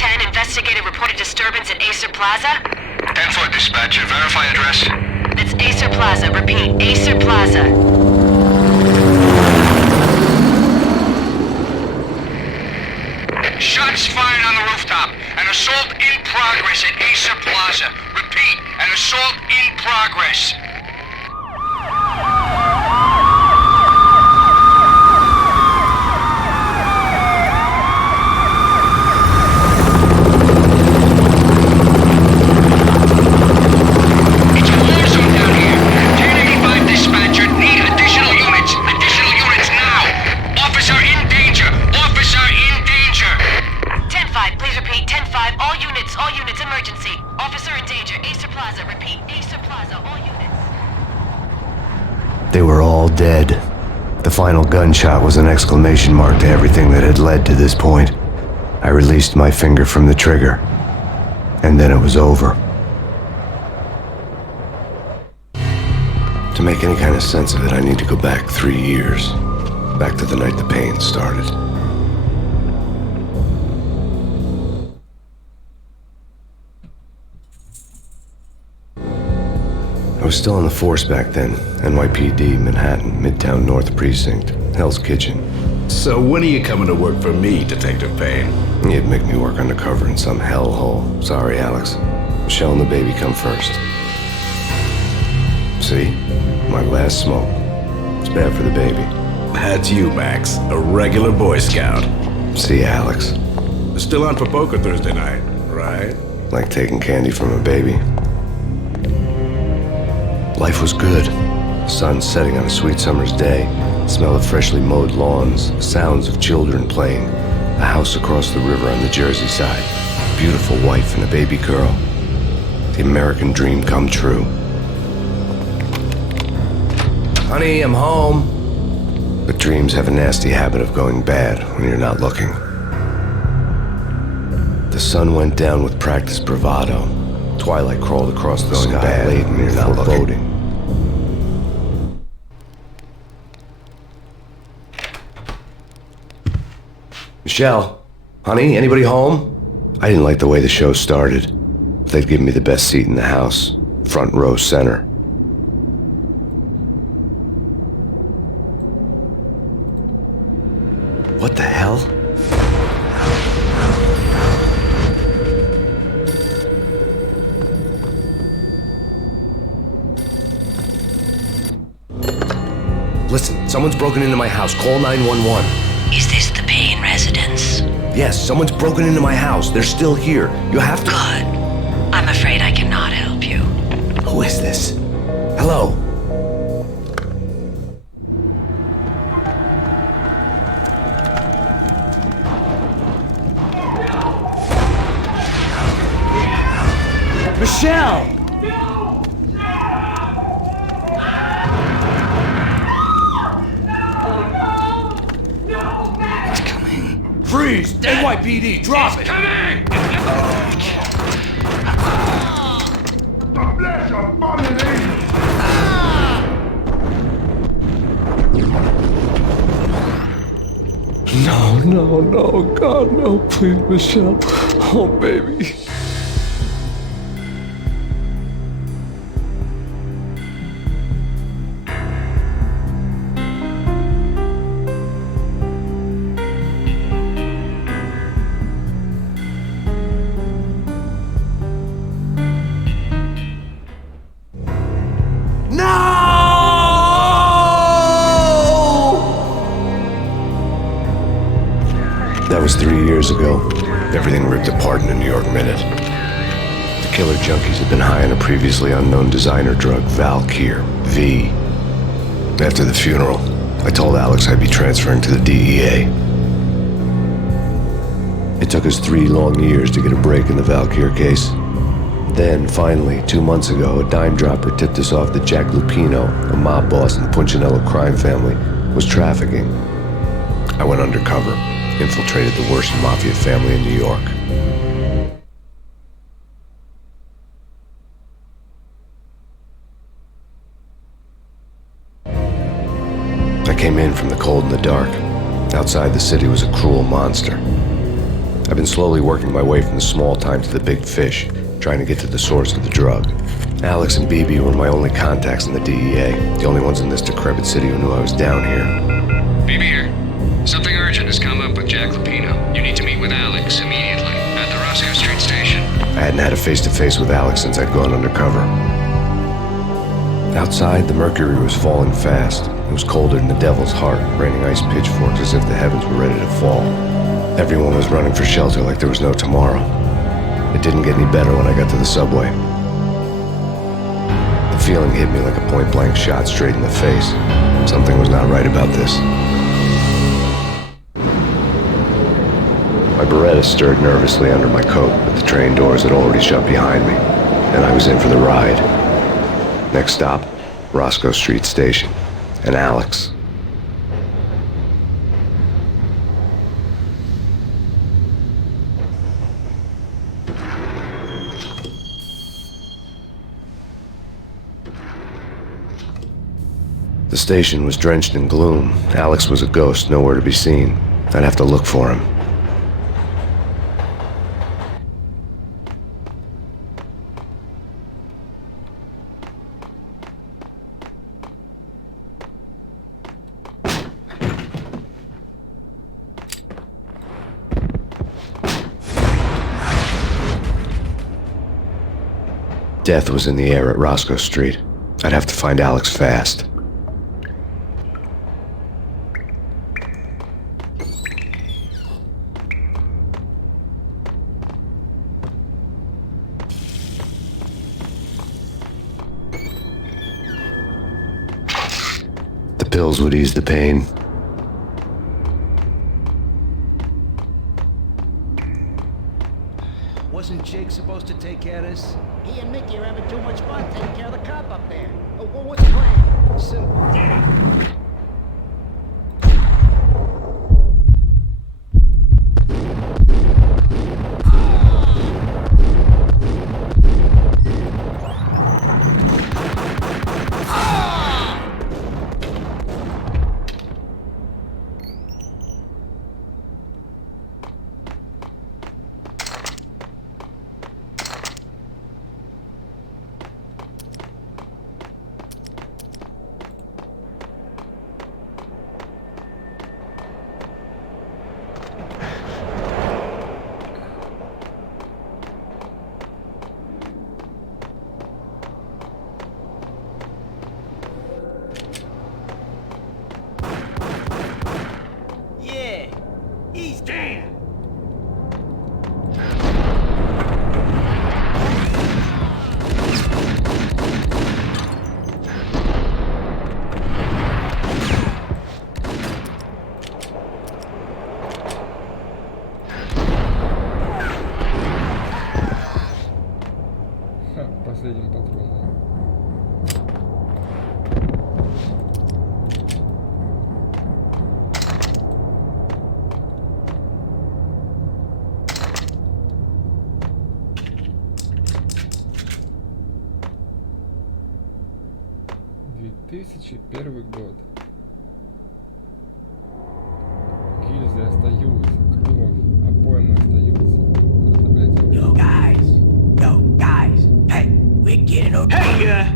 10, investigated reported disturbance at Acer Plaza. 10-4 dispatcher, verify address. It's Acer Plaza, repeat, Acer Plaza. Shots fired on the rooftop. An assault in progress at Acer Plaza. Repeat, an assault in progress. It's a war zone down here. 1085 dispatcher, need additional units. Additional units now. Officer in danger. Officer in danger. 10-5, please repeat, 10-5, all units, emergency. Officer in danger, Acer Plaza, repeat, Acer Plaza, all units. They were all dead. The final gunshot was an exclamation mark to everything that had led to this point. I released my finger from the trigger, and then it was over. To make any kind of sense of it, I need to go back 3 years. Back to the night the pain started. I was still on the force back then. NYPD, Manhattan, Midtown North Precinct, Hell's Kitchen. So when are you coming to work for me, Detective Payne? You'd make me work undercover in some hellhole. Sorry, Alex. Michelle and the baby come first. See? My last smoke. It's bad for the baby. That's you, Max. A regular Boy Scout. See, Alex. Still on for poker Thursday night, right? Like taking candy from a baby. Life was good. The sun setting on a sweet summer's day. The smell of freshly mowed lawns. The sounds of children playing. A house across the river on the Jersey side. A beautiful wife and a baby girl. The American dream come true. Honey, I'm home. But dreams have a nasty habit of going bad when you're not looking. The sun went down with practiced bravado. Twilight crawled across the sky late when you're not looking. Michelle, honey, anybody home? I didn't like the way the show started. They'd given me the best seat in the house, front row center. What the hell? Listen, someone's broken into my house. Call 911. Is this the Payne residence? Yes, someone's broken into my house. They're still here. You have to... Good. I'm afraid I cannot help you. Who is this? Hello? Michelle! It's coming. Freeze! NYPD, drop it! Coming! No, God, no, please, Michelle. Oh, baby. That was 3 years ago. Everything ripped apart in a New York minute. The killer junkies had been high on a previously unknown designer drug, Valkyr, V. After the funeral, I told Alex I'd be transferring to the DEA. It took us 3 long years to get a break in the Valkyr case. Then, finally, 2 months ago, a dime dropper tipped us off that Jack Lupino, a mob boss in the Punchinello crime family, was trafficking. I went undercover, infiltrated the worst mafia family in New York. I came in from the cold and the dark. Outside the city was a cruel monster. I've been slowly working my way from the small time to the big fish, trying to get to the source of the drug. Alex and BB were my only contacts in the DEA, the only ones in this decrepit city who knew I was down here. BB here. Something urgent has come up with Jack Lupino. You need to meet with Alex immediately at the Roscoe Street station. I hadn't had a face-to-face with Alex since I'd gone undercover. Outside, the mercury was falling fast. It was colder than the devil's heart, raining ice pitchforks as if the heavens were ready to fall. Everyone was running for shelter like there was no tomorrow. It didn't get any better when I got to the subway. The feeling hit me like a point-blank shot straight in the face. Something was not right about this. My Beretta stirred nervously under my coat, but the train doors had already shut behind me, and I was in for the ride. Next stop, Roscoe Street Station, and Alex. The station was drenched in gloom. Alex was a ghost, nowhere to be seen. I'd have to look for him. Death was in the air at Roscoe Street. I'd have to find Alex fast. The pills would ease the pain. Wasn't Jake supposed to take care of this? He and Mickey are having too much fun taking care of the cop up there. What's the plan? Simple. He's dead! Последним патроном. Первый год. Гильзы остаются, кровь, обоймы остаются. Это, блядь, Yo guys, hey, we're getting over. Hey,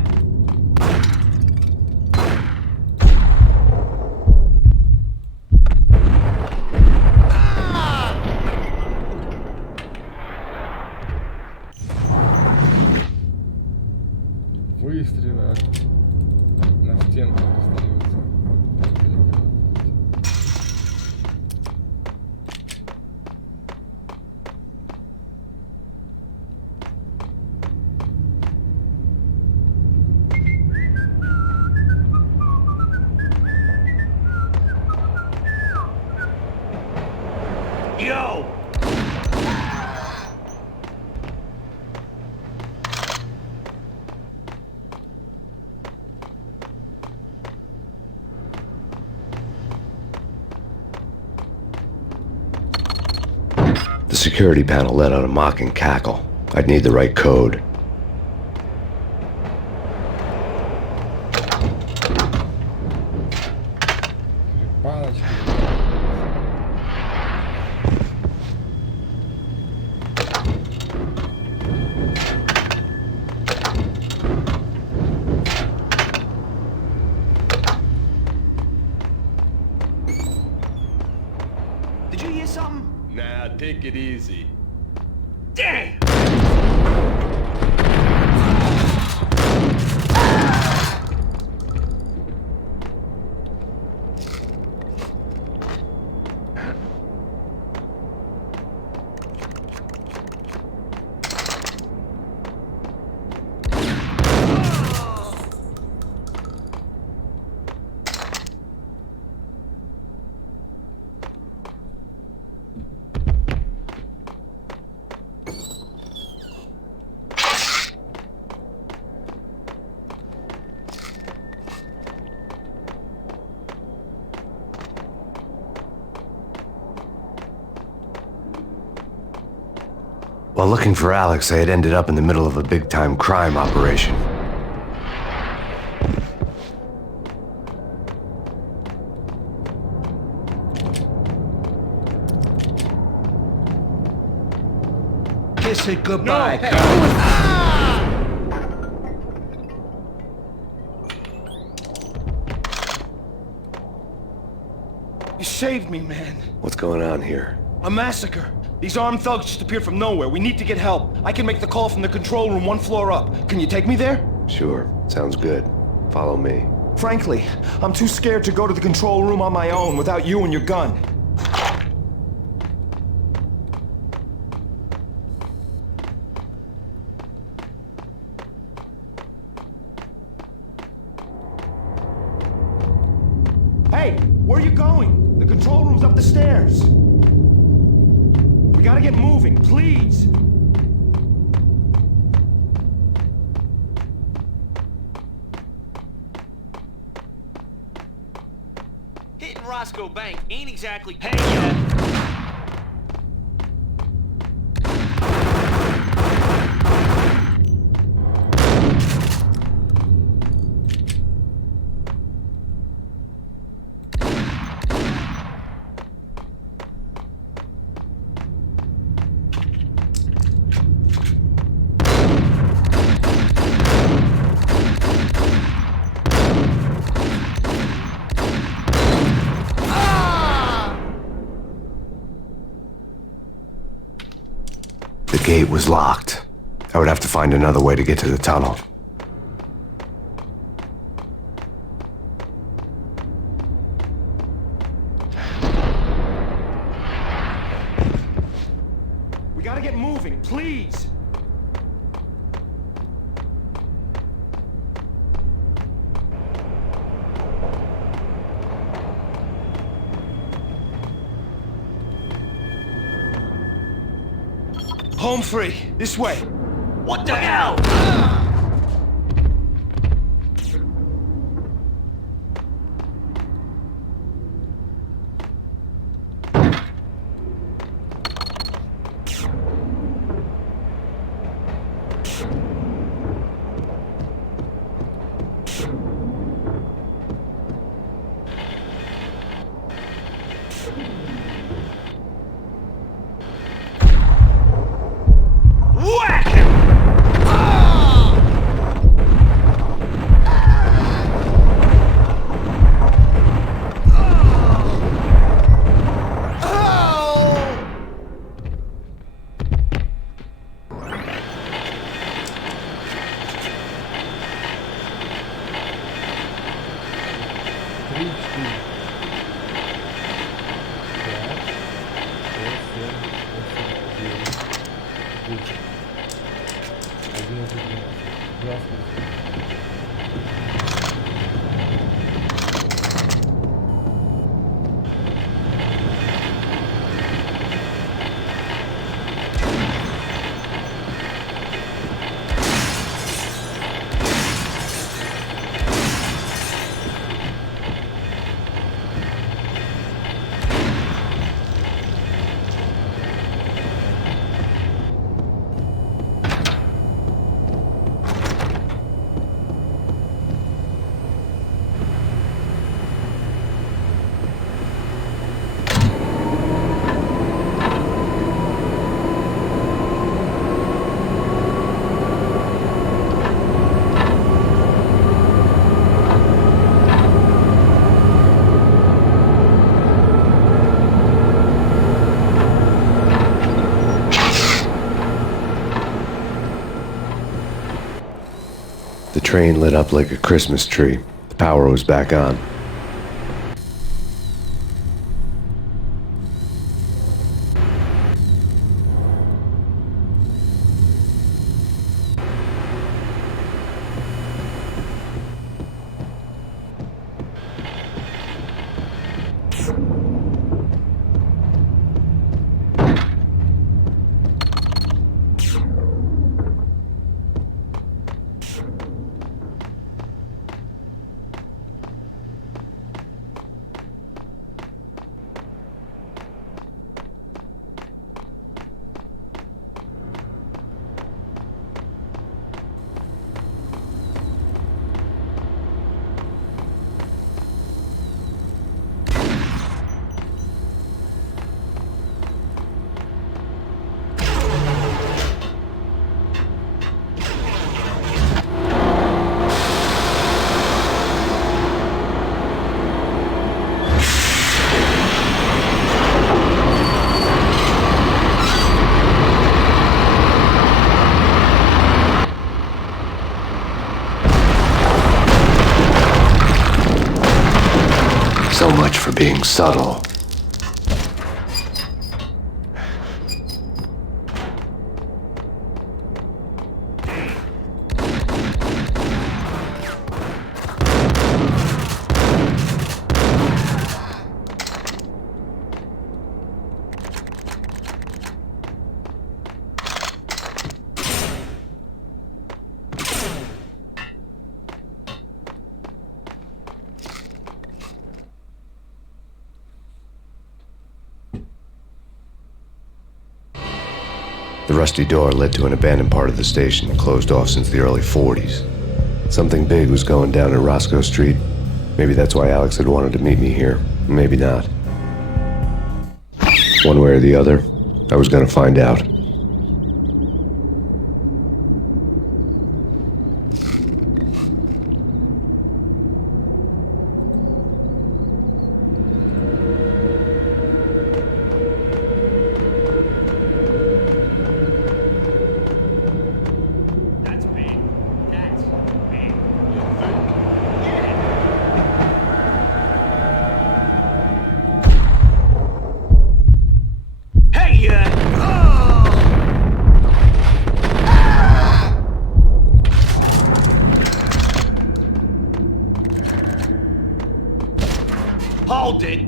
выстрелы на стенках остаются. Yo! The security panel let out a mocking cackle. I'd need the right code. Палочки. Did you hear something? Nah, take it easy. Damn! While looking for Alex, I had ended up in the middle of a big-time crime operation. Kiss it goodbye. You saved me, man. What's going on here? A massacre. These armed thugs just appeared from nowhere. We need to get help. I can make the call from the control room 1 floor up. Can you take me there? Sure, sounds good. Follow me. Frankly, I'm too scared to go to the control room on my own without you and your gun. Hey, where are you going? The control room's up the stairs. We gotta get moving, please. Hitting Roscoe Bank ain't exactly... Hey, yeah. The gate was locked. I would have to find another way to get to the tunnel. We gotta get moving, please. Home free. This way. What the hell? Whack him! train lit up like a Christmas tree. The power was back on. So much for being subtle. The rusty door led to an abandoned part of the station, closed off since the early 40s. Something big was going down at Roscoe Street. Maybe that's why Alex had wanted to meet me here. Maybe not. One way or the other, I was gonna find out. Hold it!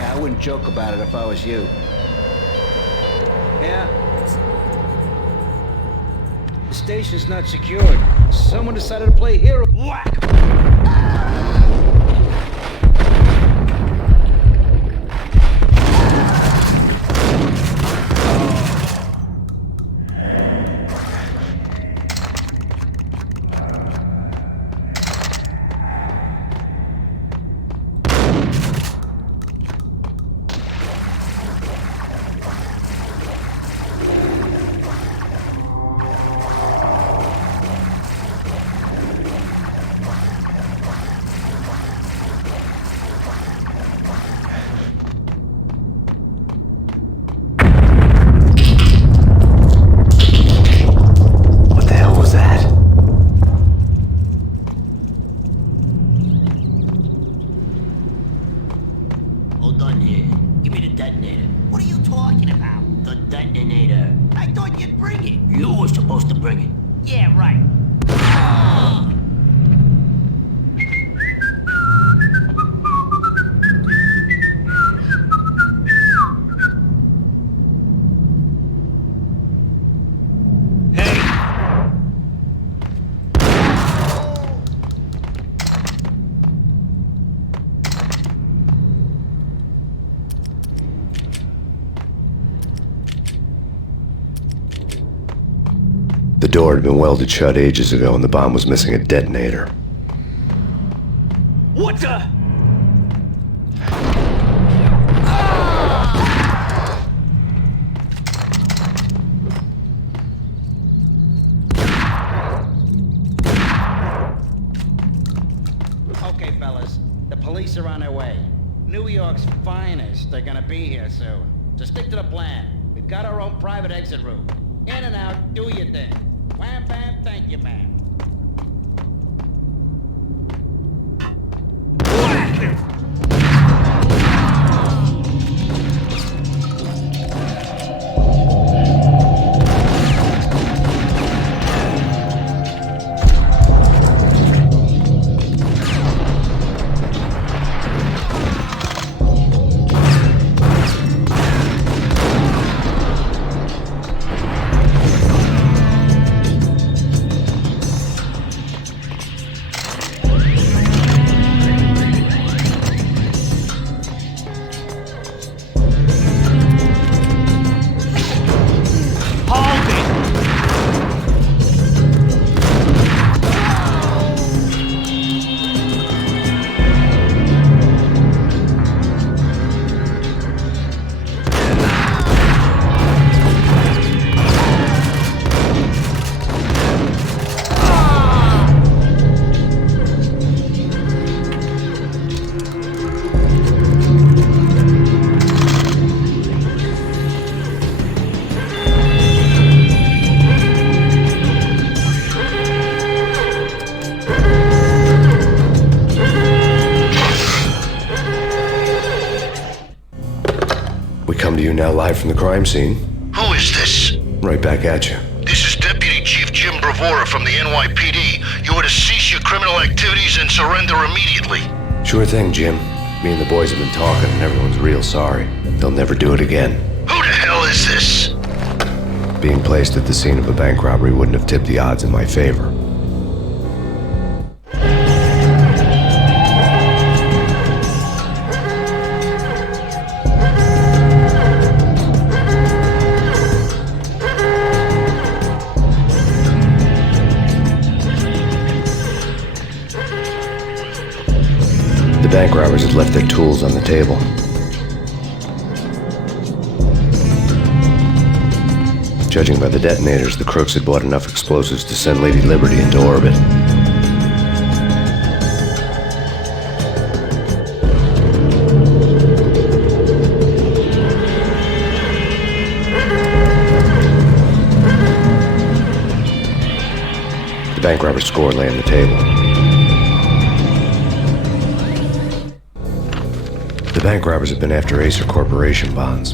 I wouldn't joke about it if I was you. Yeah? The station's not secured. Someone decided to play hero. Whack! The door had been welded shut ages ago and the bomb was missing a detonator. What the? Okay, fellas, the police are on their way. New York's finest are gonna be here soon. So stick to the plan. We've got our own private exit route. In and out, do your thing. Wham bam, thank you, ma'am. Now live from the crime scene. Who is this? Right back at you. This is Deputy Chief Jim Bravura from the NYPD. You are to cease your criminal activities and surrender immediately. Sure thing, Jim. Me and the boys have been talking and everyone's real sorry. They'll never do it again. Who the hell is this? Being placed at the scene of a bank robbery wouldn't have tipped the odds in my favor. The bank robbers had left their tools on the table. Judging by the detonators, the crooks had bought enough explosives to send Lady Liberty into orbit. The bank robber's score lay on the table. The bank robbers have been after Acer Corporation bonds.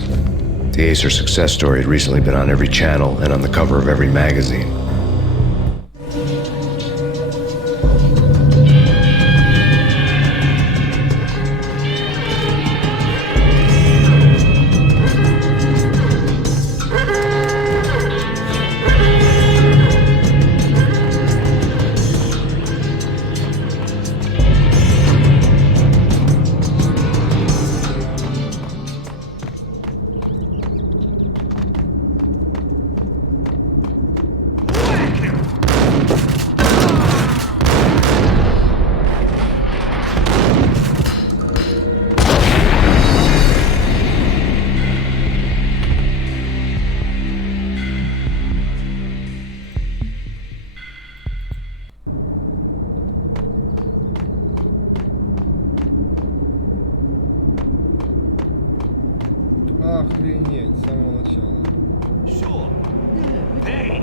The Acer success story had recently been on every channel and on the cover of every magazine. Охренеть, с самого начала. Sure. Hey.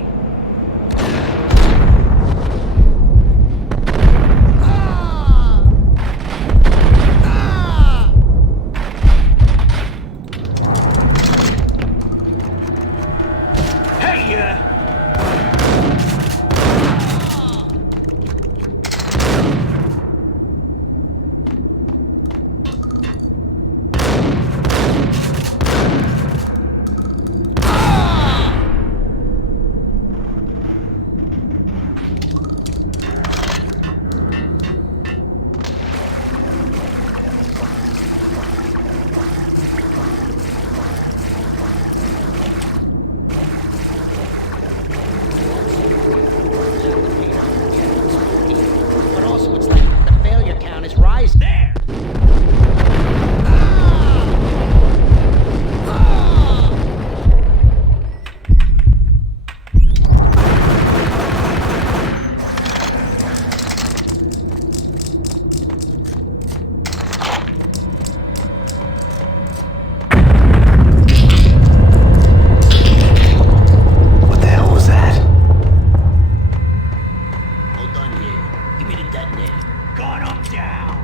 detonated. Gun him down!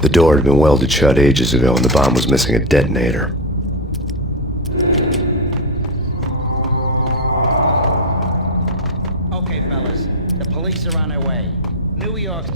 The door had been welded shut ages ago and the bomb was missing a detonator. Okay, fellas. The police are on their way. New York's...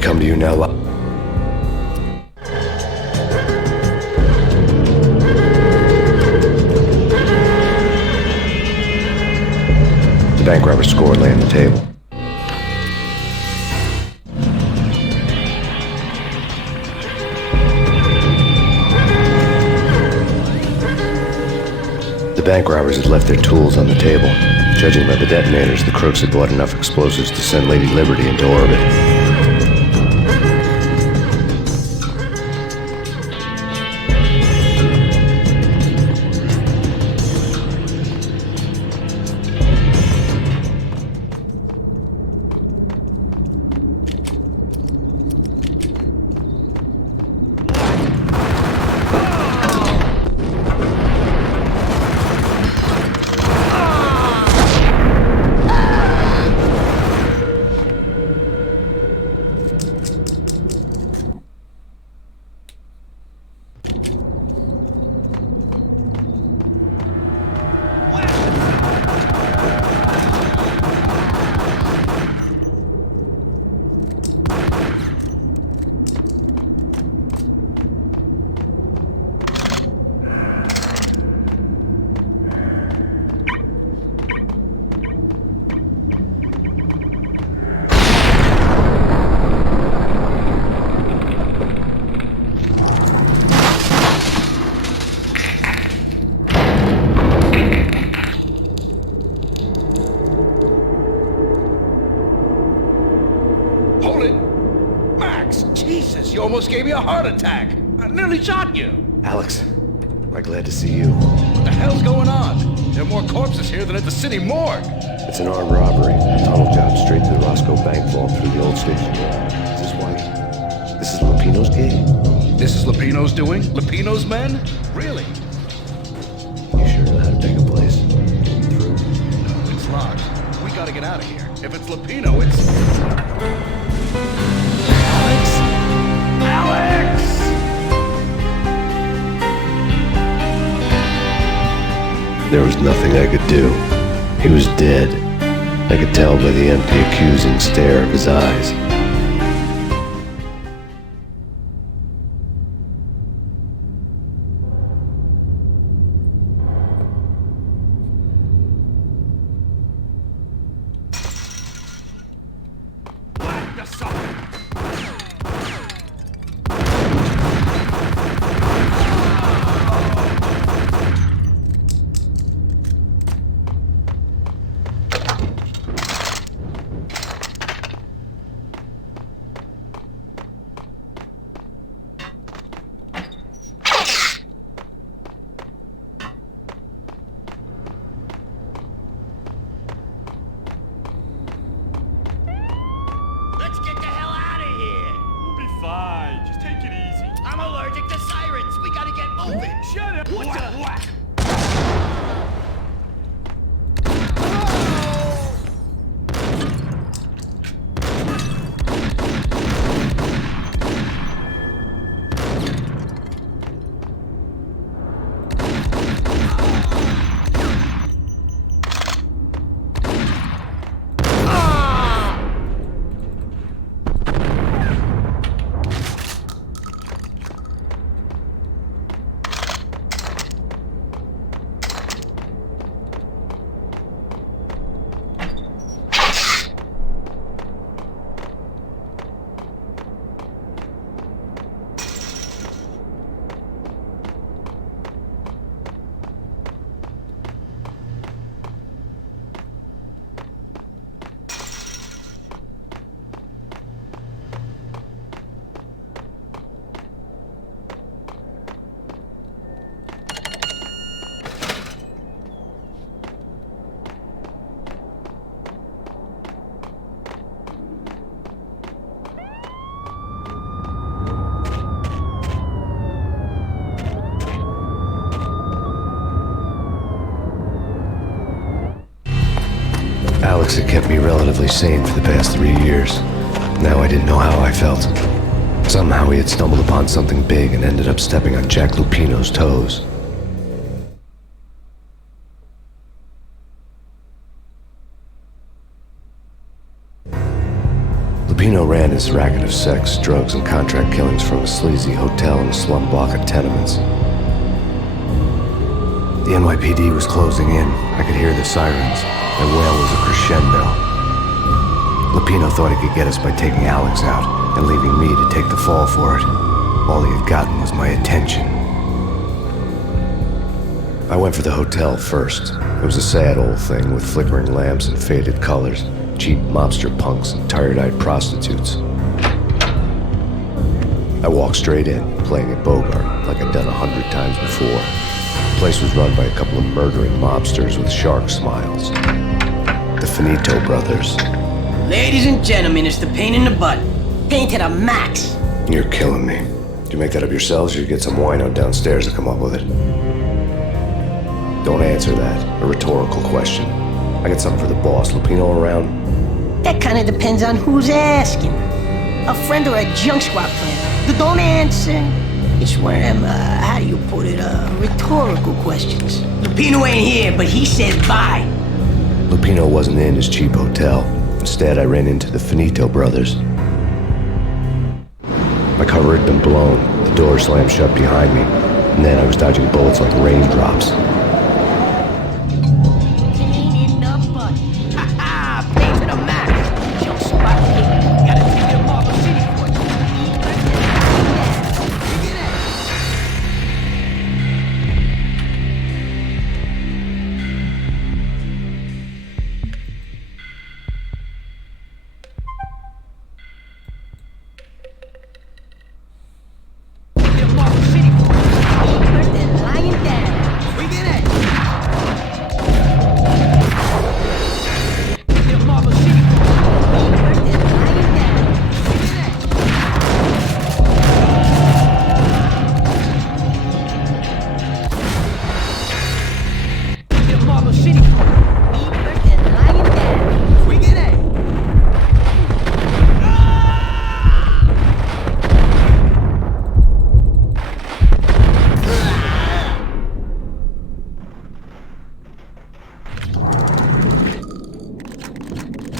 Come to you now. The bank robber score lay on the table. The bank robbers had left their tools on the table. Judging by the detonators, the crooks had bought enough explosives to send Lady Liberty into orbit. You almost gave me a heart attack. I nearly shot you. Alex, we're glad to see you. What the hell's going on? There are more corpses here than at the city morgue. It's an armed robbery. A tunnel job straight to the Roscoe Bank vault through the old station. Is this why? This is Lupino's gig? This is Lupino's doing? Lupino's men? Really? You sure know how to pick a place? Through? No, it's locked. We gotta get out of here. If it's Lupino, it's... There was nothing I could do. He was dead. I could tell by the empty, accusing stare of his eyes. Get the sirens! We gotta get moving! Shut up! What the? Alex had kept me relatively sane for the past 3 years. Now I didn't know how I felt. Somehow he had stumbled upon something big and ended up stepping on Jack Lupino's toes. Lupino ran his racket of sex, drugs, and contract killings from a sleazy hotel in a slum block of tenements. The NYPD was closing in. I could hear the sirens. Their wail was a crescendo. Lupino thought he could get us by taking Alex out and leaving me to take the fall for it. All he had gotten was my attention. I went for the hotel first. It was a sad old thing with flickering lamps and faded colors, cheap mobster punks and tired-eyed prostitutes. I walked straight in, playing at Bogart like I'd done 100 times before. The place was run by a couple of murdering mobsters with shark smiles. The Finito brothers. Ladies and gentlemen, it's the pain in the butt. Pain to the max. You're killing me. Did you make that up yourselves or you get some wino downstairs to come up with it? Don't answer that. A rhetorical question. I got something for the boss. Lupino around? That kind of depends on who's asking. A friend or a junk squad plan. Don't answer. It's one of them, how do you put it, rhetorical questions. Lupino ain't here, but he said bye. Lupino wasn't in his cheap hotel. Instead, I ran into the Finito brothers. My cover had been blown. The door slammed shut behind me. And then I was dodging bullets like raindrops. Pain in the butt. Ha ha! Pain to the max. Junk squad kid. Gotta take your Marble City for it.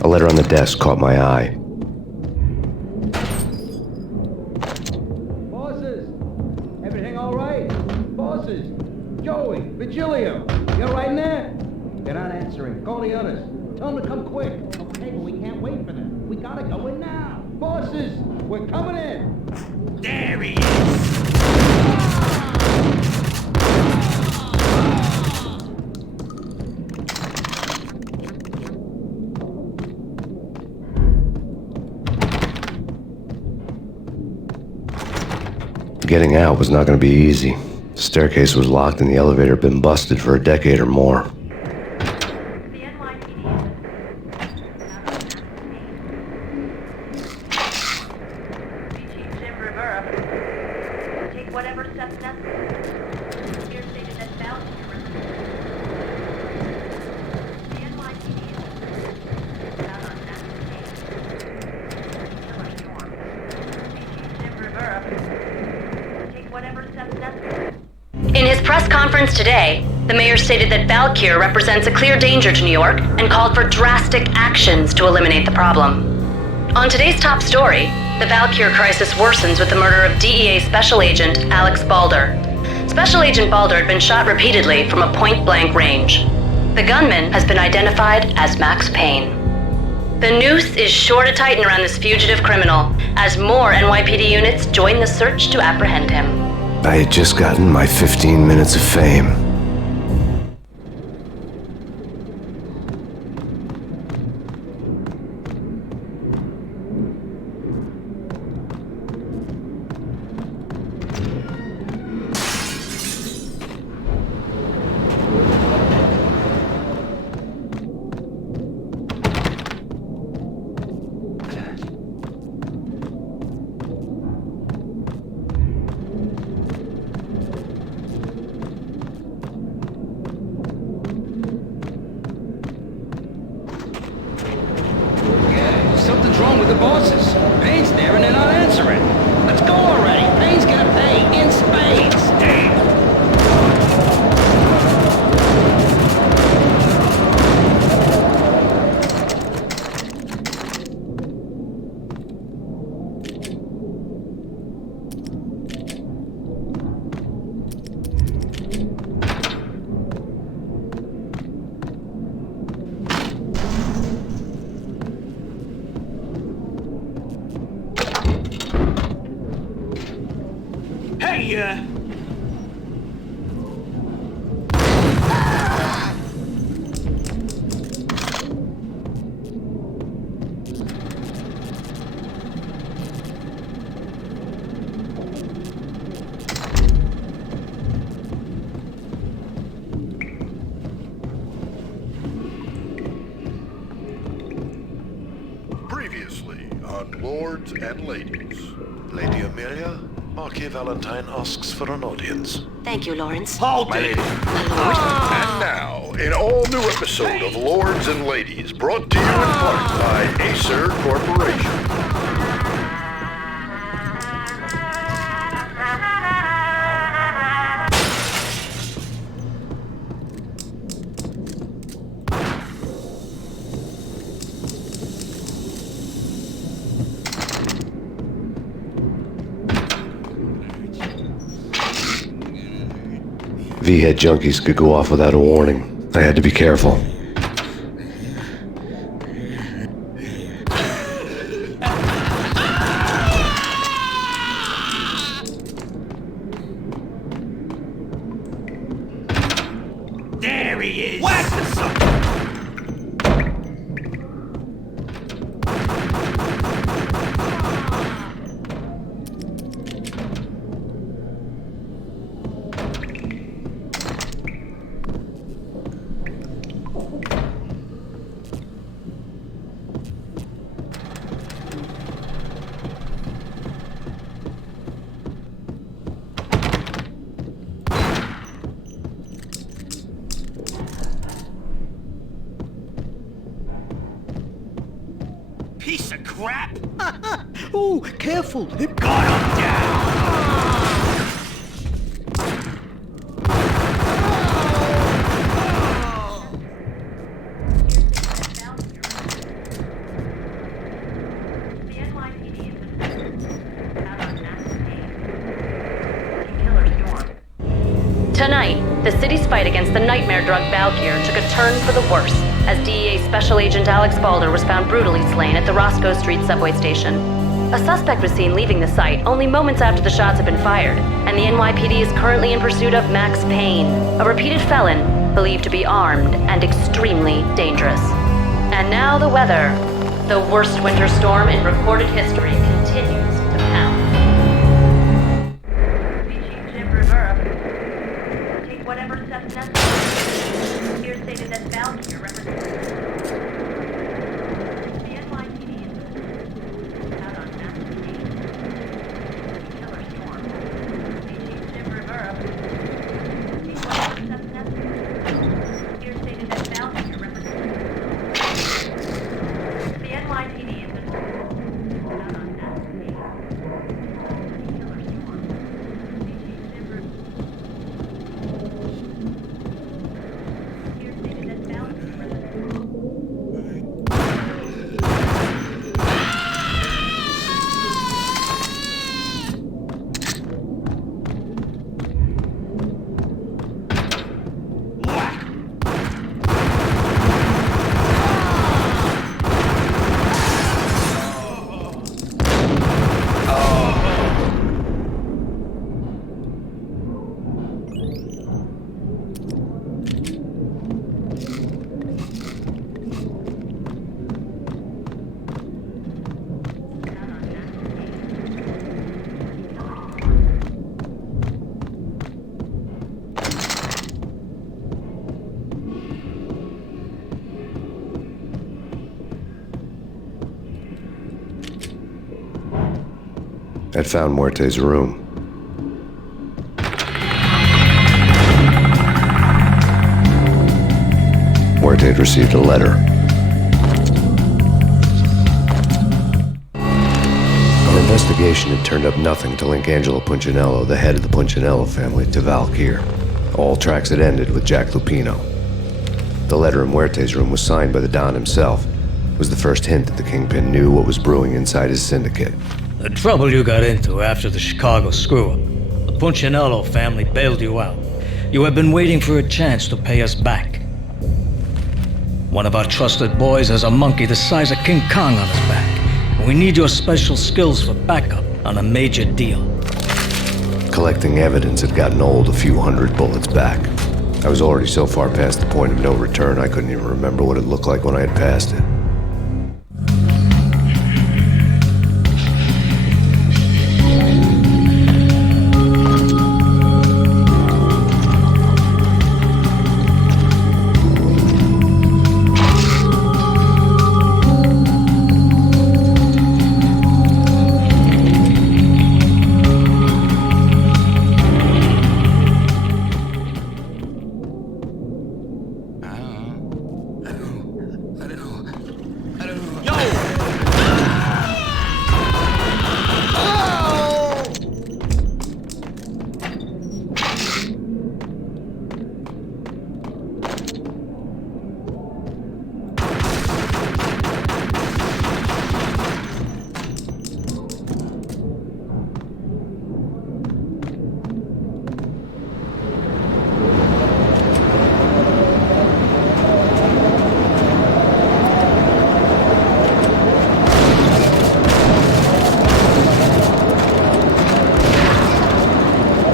A letter on the desk caught my eye. Bosses! Everything all right? Bosses! Joey! Virgilio! You all right in there? They're not answering. Call the others. Tell them to come quick. Okay, but we can't wait for them. We gotta go in now. Bosses! We're coming in! There he is! Getting out was not going to be easy. The staircase was locked and the elevator had been busted for a decade or more. Take whatever whatever steps necessary. Here stated that balance your the NYPD is out on that killer storm. Jim Rivera, take whatever steps necessary. In his press conference today, the mayor stated that Valkyr represents a clear danger to New York and called for drastic actions to eliminate the problem. On today's top story, the Valkyr crisis worsens with the murder of DEA Special Agent Alex Balder. Special Agent Balder had been shot repeatedly from a point-blank range. The gunman has been identified as Max Peyne. The noose is sure to tighten around this fugitive criminal as more NYPD units join the search to apprehend him. I had just gotten my 15 minutes of fame. Something's wrong with the bosses. Payne's there and they're not answering. Let's go already. Payne's gonna pay in spades. Damn. Previously on Lords and Ladies. Lady Amelia, Marquis Valentine asks for an audience. Thank you, Lawrence. Hold my lady. And now, an all-new episode of Lords and Ladies, brought to you in part by Acer Corporation. V-head junkies could go off without a warning. I had to be careful. There he is. Whack the sucker. Piece of crap! Ooh, careful. Got him down! The NYPD is out on mass killer storm. Tonight, the city's fight against the nightmare drug Valkyr took a turn for the worse as DEA Special Agent Alex Balder was found brutally slain at the Roscoe Street subway station. A suspect was seen leaving the site only moments after the shots had been fired, and the NYPD is currently in pursuit of Max Peyne, a repeated felon believed to be armed and extremely dangerous. And now the weather. The worst winter storm in recorded history continues to pound. Jim Rivera, take whatever steps necessary. Here stated that Valkyr represents the NYPD is out on mass killer storm. had found Muerte's room. Muerte had received a letter. Our investigation had turned up nothing to link Angelo Punchinello, the head of the Punchinello family, to Valkyr. All tracks had ended with Jack Lupino. The letter in Muerte's room was signed by the Don himself. It was the first hint that the Kingpin knew what was brewing inside his syndicate. The trouble you got into after the Chicago screw-up. The Punchinello family bailed you out. You have been waiting for a chance to pay us back. One of our trusted boys has a monkey the size of King Kong on his back. We need your special skills for backup on a major deal. Collecting evidence had gotten old a few hundred bullets back. I was already so far past the point of no return I couldn't even remember what it looked like when I had passed it.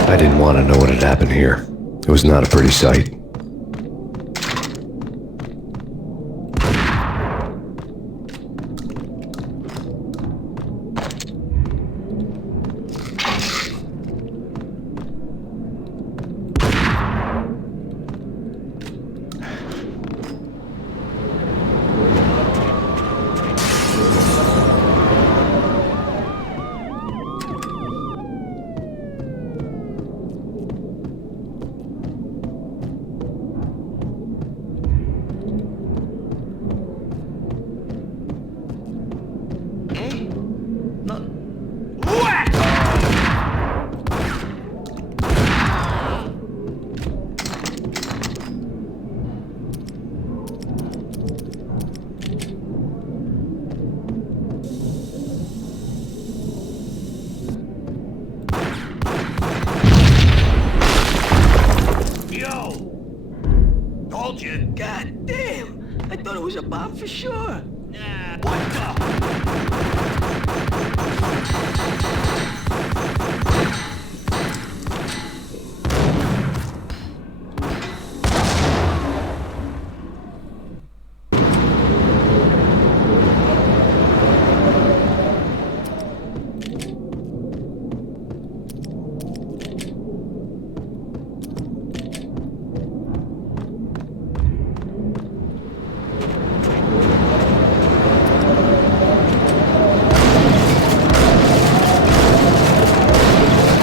I didn't want to know what had happened here. It was not a pretty sight. God damn! I thought it was a bomb for sure. Nah. What the?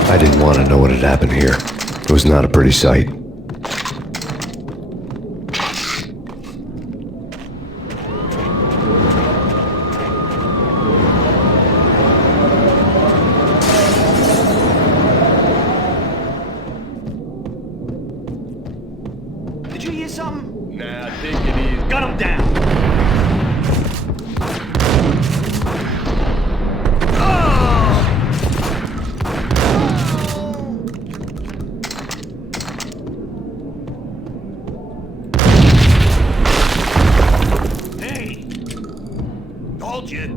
I didn't want to know what had happened here. It was not a pretty sight. Did you hear something? Nah, take it easy. Gun him down!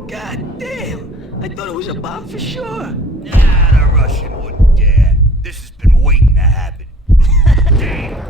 God damn! I thought it was a bomb for sure. Nah, the Russian wouldn't dare. This has been waiting to happen. Damn.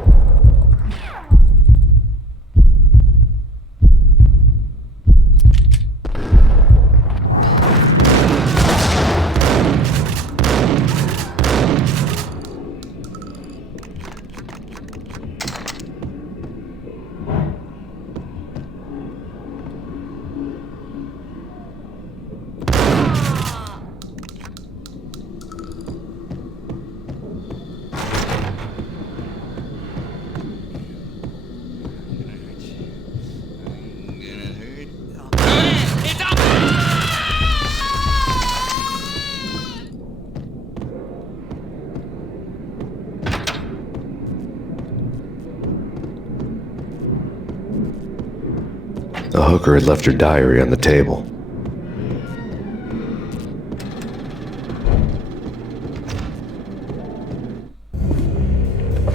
A hooker had left her diary on the table.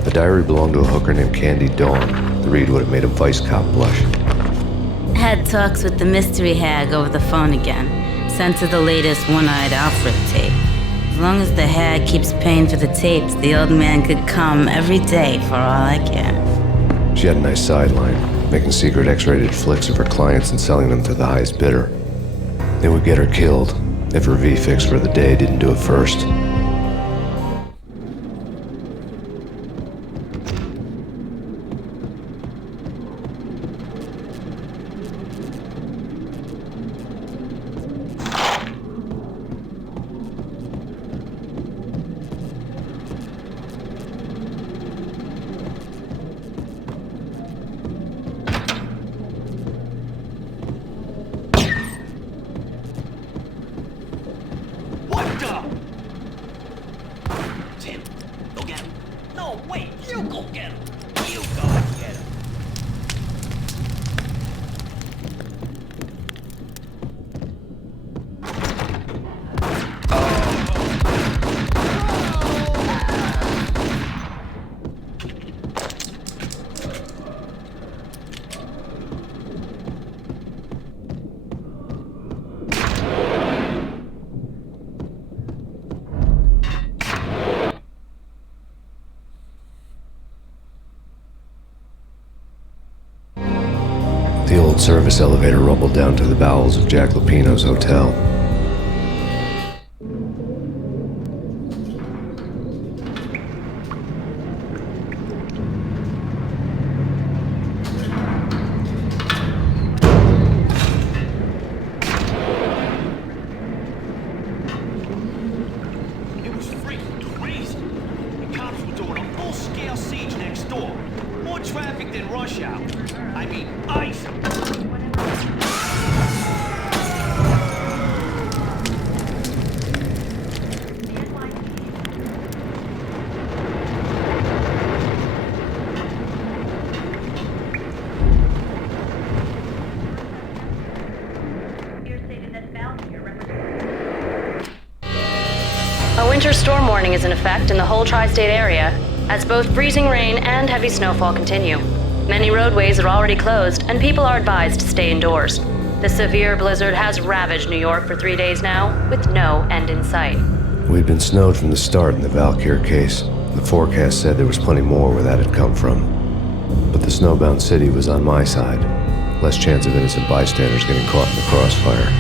The diary belonged to a hooker named Candy Dawn. The read would have made a vice cop blush. Had talks with the mystery hag over the phone again. Sent her the latest one-eyed Alfred tape. As long as the hag keeps paying for the tapes, the old man could come every day for all I care. She had a nice sideline, making secret X-rated flicks of her clients and selling them to the highest bidder. It would get her killed if her V-fix for the day didn't do it first. The old service elevator rumbled down to the bowels of Jack Lupino's hotel. It was freaking crazy. The cops were doing a full-scale siege next door. More traffic than rush hour. I mean, ice. A winter storm warning is in effect in the whole tri-state area, as both freezing rain and heavy snowfall continue. Many roadways are already closed, and people are advised to stay indoors. The severe blizzard has ravaged New York for 3 days now, with no end in sight. We'd been snowed from the start in the Valkyr case. The forecast said there was plenty more where that had come from. But the snowbound city was on my side. Less chance of innocent bystanders getting caught in the crossfire.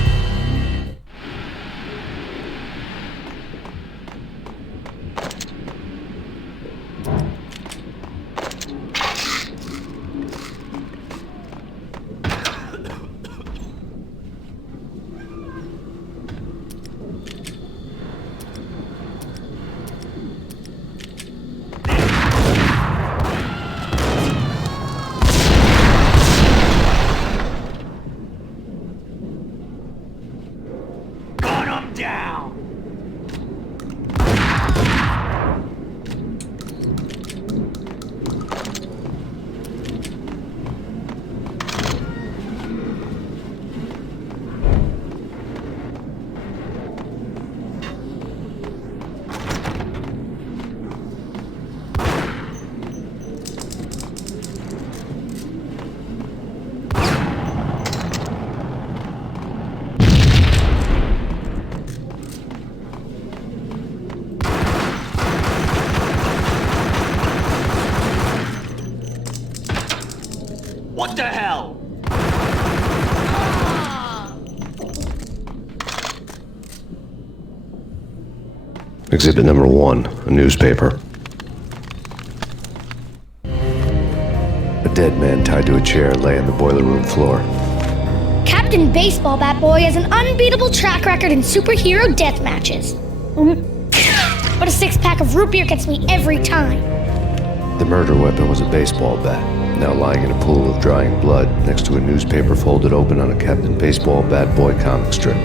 What the hell? Exhibit number 1, a newspaper. A dead man tied to a chair lay on the boiler room floor. Captain Baseball Bat Boy has an unbeatable track record in superhero death matches. But a 6-pack of root beer gets me every time. The murder weapon was a baseball bat, now lying in a pool of drying blood next to a newspaper folded open on a Captain Baseball Bat Boy comic strip.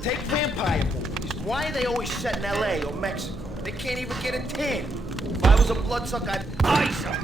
Take vampire vampire movies. Why are they always set in LA or Mexico? They can't even get a tan. If I was a bloodsucker, I'd ice them.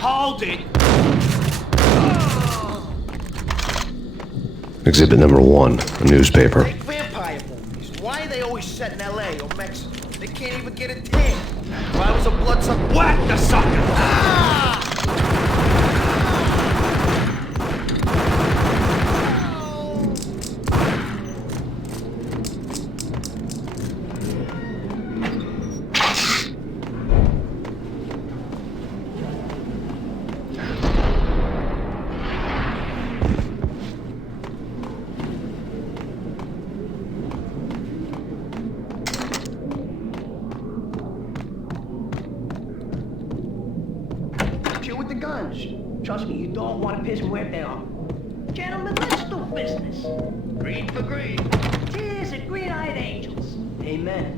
Hold it! Exhibit number 1, a newspaper. Like vampire movies. Why are they always set in LA or Mexico? They can't even get a tan. If I was a bloodsucker, whack the sucker! Ah! With the guns. Trust me, you don't want to piss them where they are. Gentlemen, let's do business. Green for green. Cheers at green-eyed angels. Amen.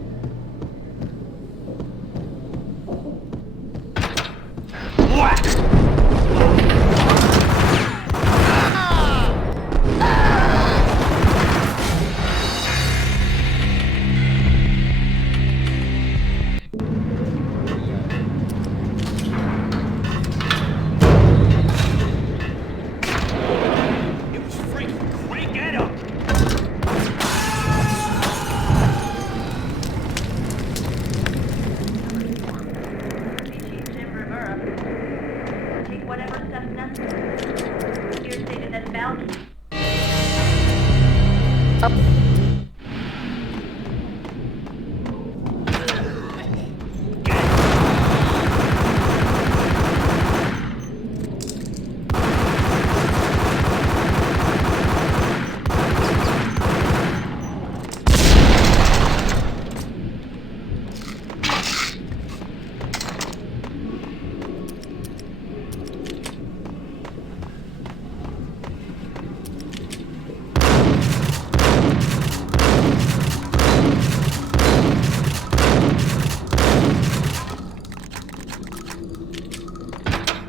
Whack!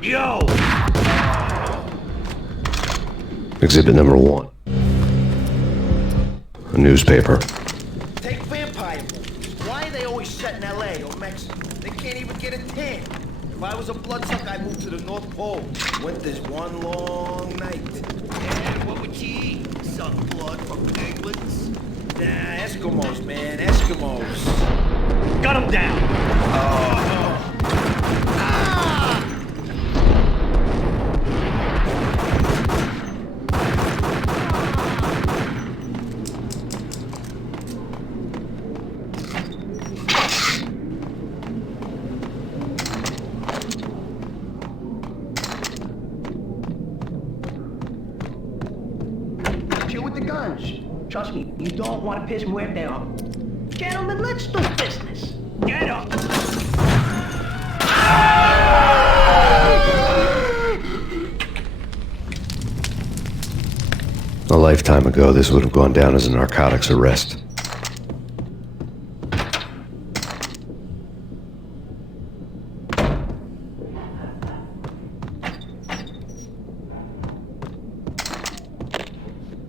Yo! Exhibit number 1, a newspaper. Take vampire movies. Why are they always set in LA or Mexico? They can't even get a tan. If I was a bloodsucker, I'd move to the North Pole. Winter's one long night. And what would you eat? Suck blood from penguins? Nah, Eskimos, man, Eskimos. Gun him down! Oh. Trust me, you don't want to piss them where they are. Gentlemen, let's do business. Get up! A lifetime ago, this would have gone down as a narcotics arrest.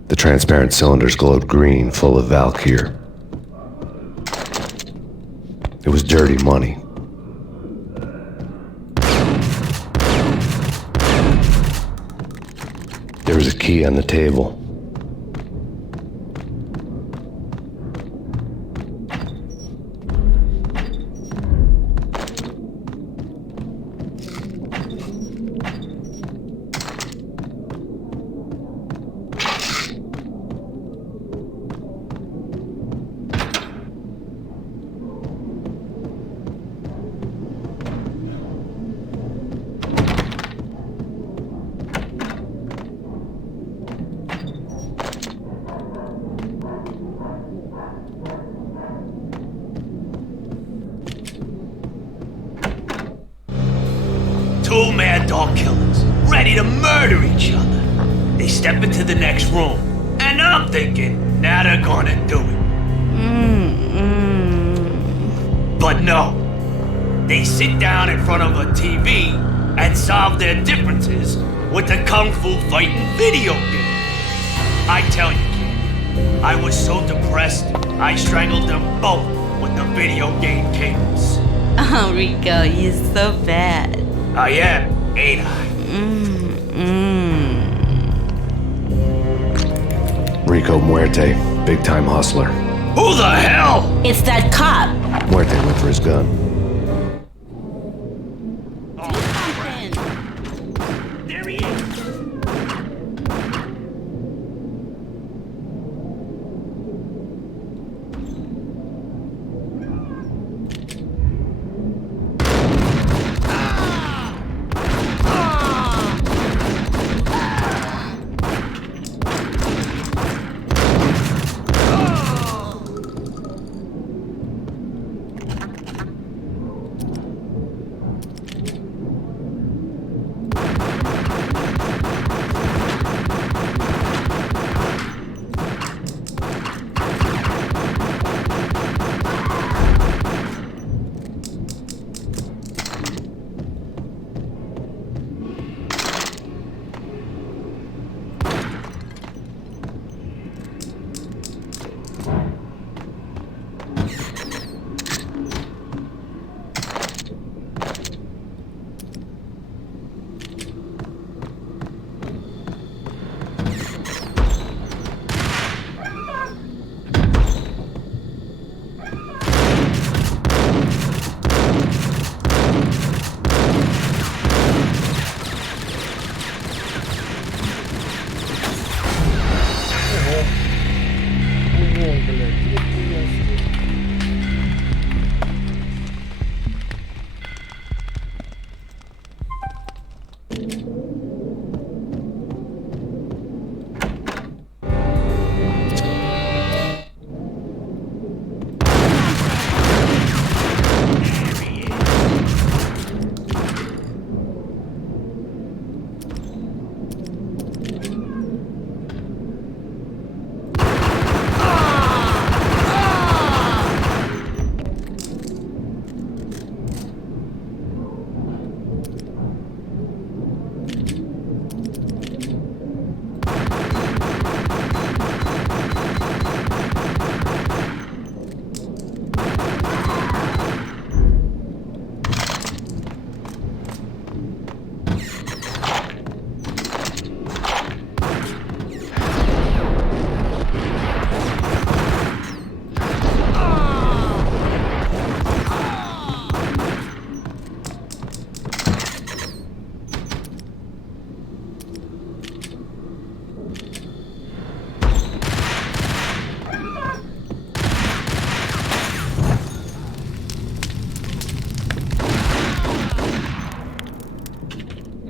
The transparent cylinders glowed green, full of Valkyr. It was dirty money. There was a key on the table. Two mad dog killers, ready to murder each other. They step into the next room, and I'm thinking, now they're gonna do it. But no. They sit down in front of a TV and solve their differences with the kung fu fighting video game. I tell you, kid, I was so depressed, I strangled them both with the video game cables. Oh, Rico, you're so bad. I am, ain't I? Rico Muerte, big-time hustler. Who the hell? It's that cop. Muerte went for his gun. There he is.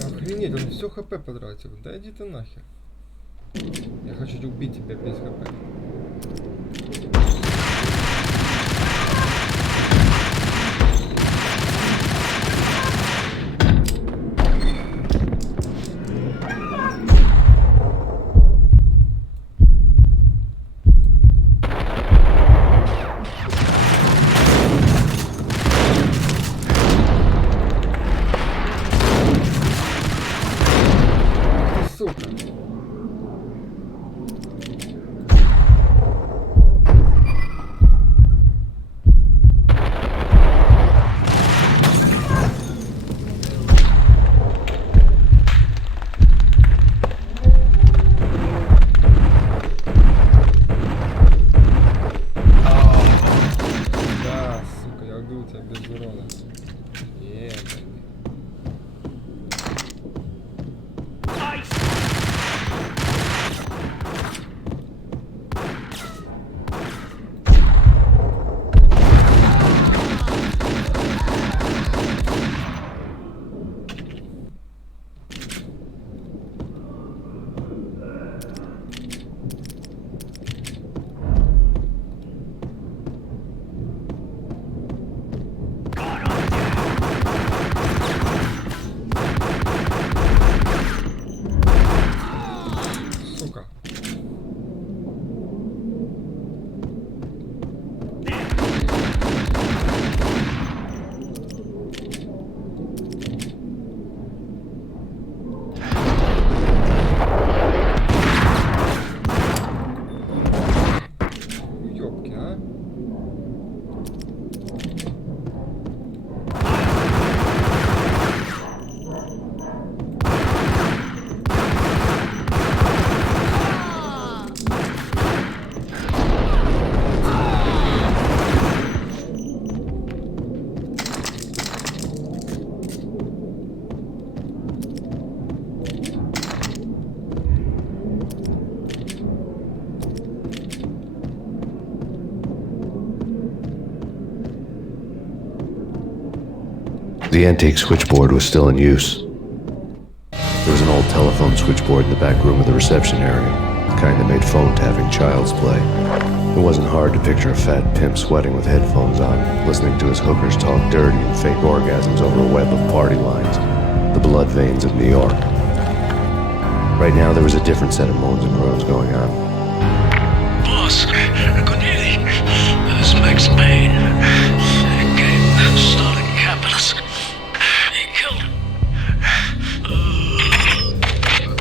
Охренеть, он все хп потратил. Да иди ты нахер. Я хочу убить тебя без хп. тебя без урона. The antique switchboard was still in use. There was an old telephone switchboard in the back room of the reception area, the kind that made phone tapping child's play. It wasn't hard to picture a fat pimp sweating with headphones on, listening to his hookers talk dirty and fake orgasms over a web of party lines, the blood veins of New York. Right now there was a different set of moans and groans going on. Boss, good evening. This is Max Peyne. Game starting capitalist. He killed him.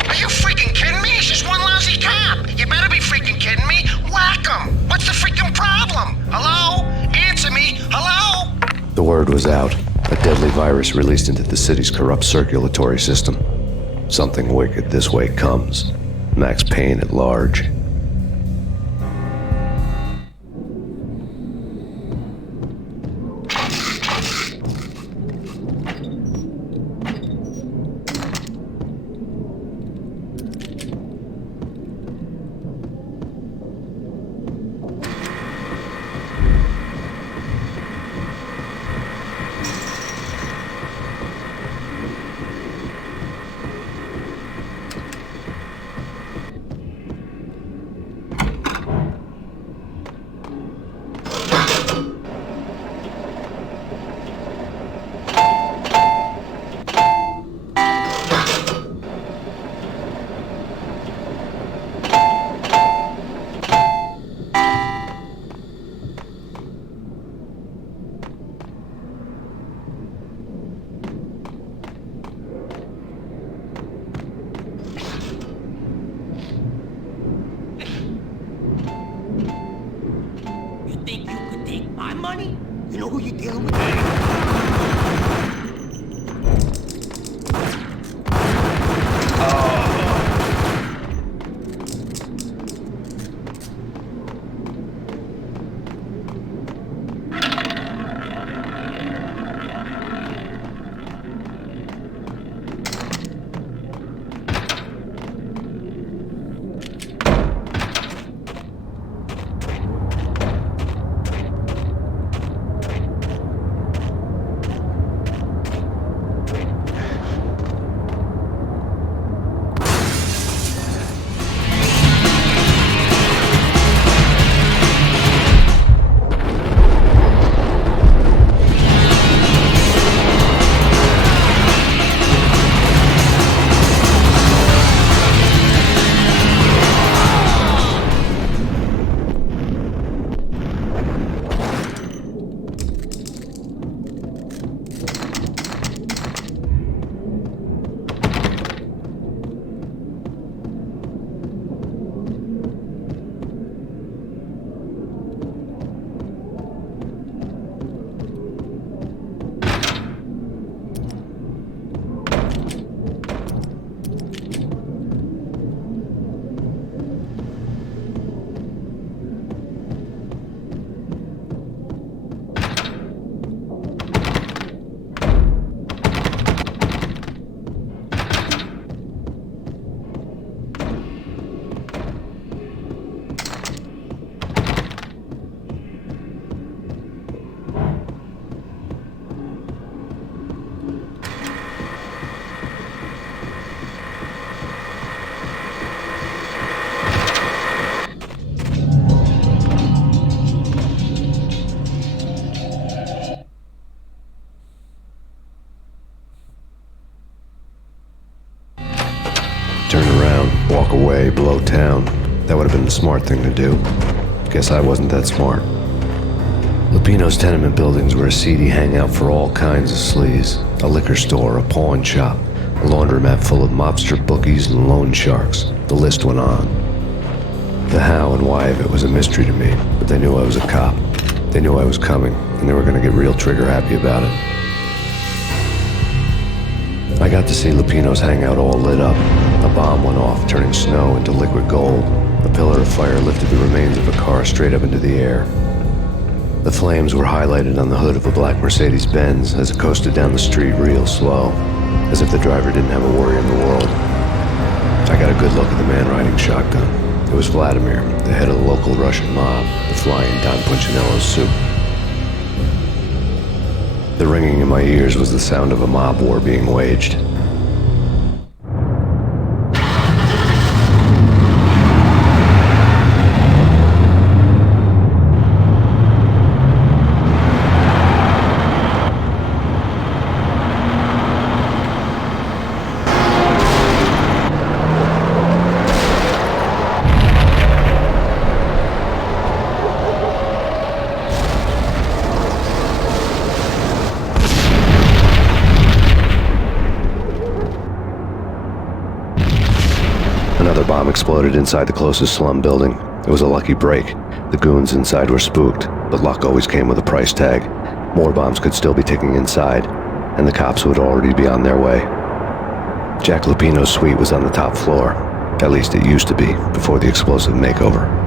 Are you freaking kidding me? He's just one lousy cop. You better be freaking kidding me. Whack him. What's the freaking problem? Hello? Answer me. Hello? The word was out. A deadly virus released into the city's corrupt circulatory system. Something wicked this way comes. Max Peyne at large. You know who you're dealing with? away, blow town. That would have been the smart thing to do. Guess I wasn't that smart. Lupino's tenement buildings were a seedy hangout for all kinds of sleaze. A liquor store, a pawn shop, a laundromat full of mobster bookies and loan sharks. The list went on. The how and why of it was a mystery to me, but they knew I was a cop. They knew I was coming, and they were going to get real trigger happy about it. I got to see Lupino's hangout all lit up. A bomb went off, turning snow into liquid gold. A pillar of fire lifted the remains of a car straight up into the air. The flames were highlighted on the hood of a black Mercedes-Benz as it coasted down the street real slow, as if the driver didn't have a worry in the world. I got a good look at the man riding shotgun. It was Vladimir, the head of the local Russian mob, the flying Don Punchinello's soup. The ringing in my ears was the sound of a mob war being waged. Another bomb exploded inside the closest slum building. It was a lucky break. The goons inside were spooked, but luck always came with a price tag. More bombs could still be ticking inside, and the cops would already be on their way. Jack Lupino's suite was on the top floor. At least it used to be, before the explosive makeover.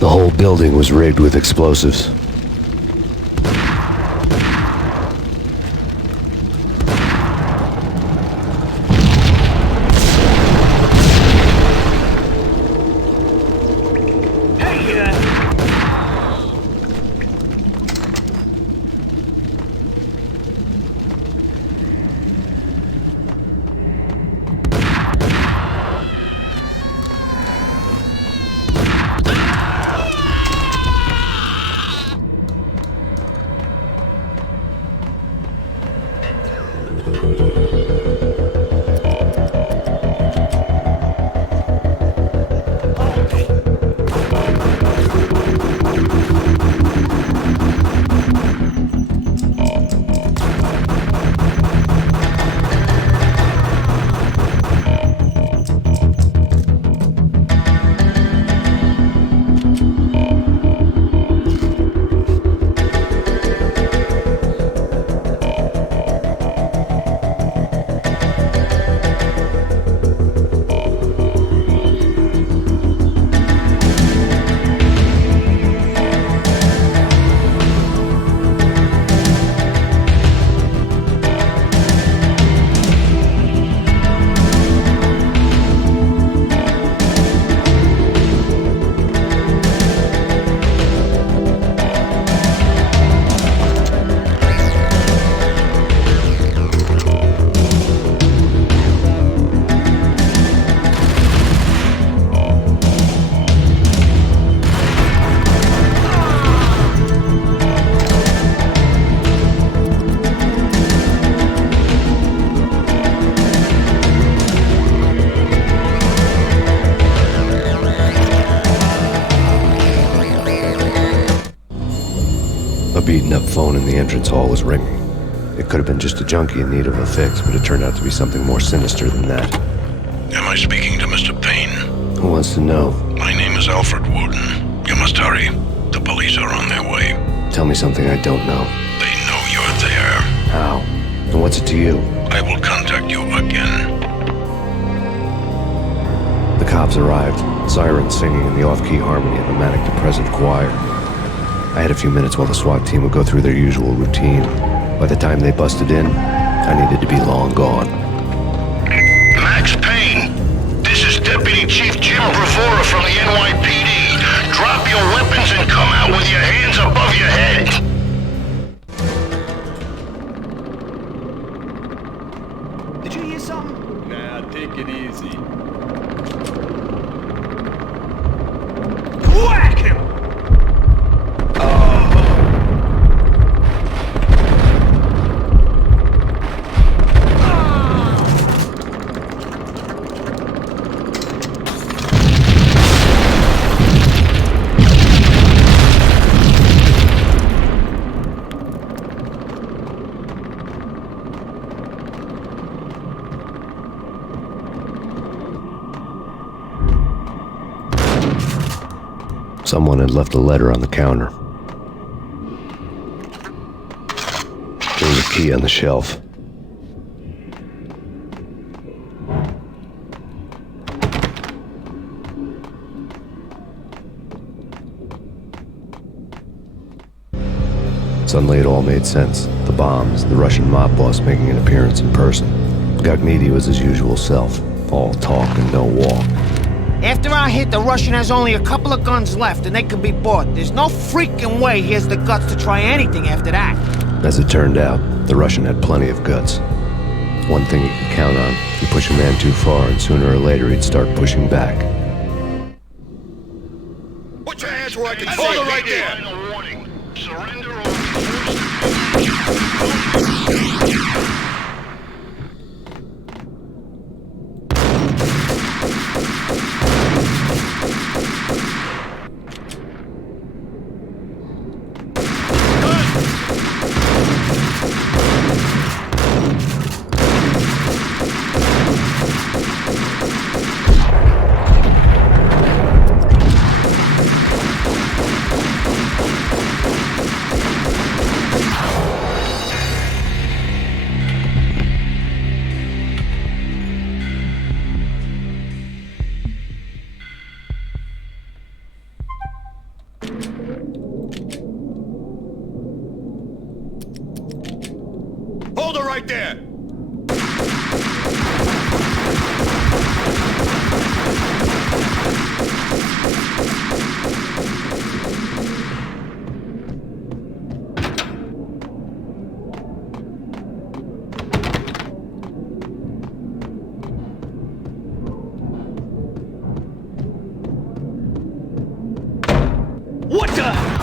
The whole building was rigged with explosives. beaten-up phone in the entrance hall was ringing. It could have been just a junkie in need of a fix, but it turned out to be something more sinister than that. Am I speaking to Mr. Payne? Who wants to know? My name is Alfred Wooden. You must hurry. The police are on their way. Tell me something I don't know. They know you're there. How? And what's it to you? I will contact you again. The cops arrived, sirens singing in the off-key harmony of a manic-depressive choir. I had a few minutes while the SWAT team would go through their usual routine. By the time they busted in, I needed to be long gone. Max Payne, this is Deputy Chief Jim Bravura from the NYPD. Drop your weapons and come out with your hands above your head. Did you hear something? Nah, take it easy. Whack him! Someone had left a letter on the counter. There was a key on the shelf. Suddenly it all made sense. The bombs, the Russian mob boss making an appearance in person. Gognidy was his usual self, all talk and no walk. After our hit, the Russian has only a couple of guns left, and they can be bought. There's no freaking way he has the guts to try anything after that. As it turned out, the Russian had plenty of guts. One thing he could count on, you push a man too far and sooner or later he'd start pushing back. Put your hands where I can see you right there! Warning. Surrender or Hold her right there! What the?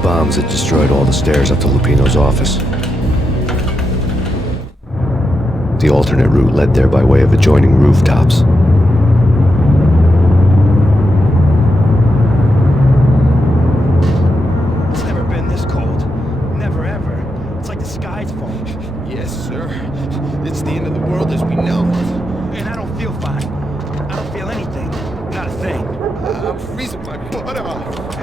the bombs that destroyed all the stairs up to Lupino's office. The alternate route led there by way of adjoining rooftops. It's never been this cold. Never ever. It's like the sky's falling. Yes, sir. It's the end of the world as we know it. And I don't feel fine. I don't feel anything. Not a thing. I'm freezing my butt off.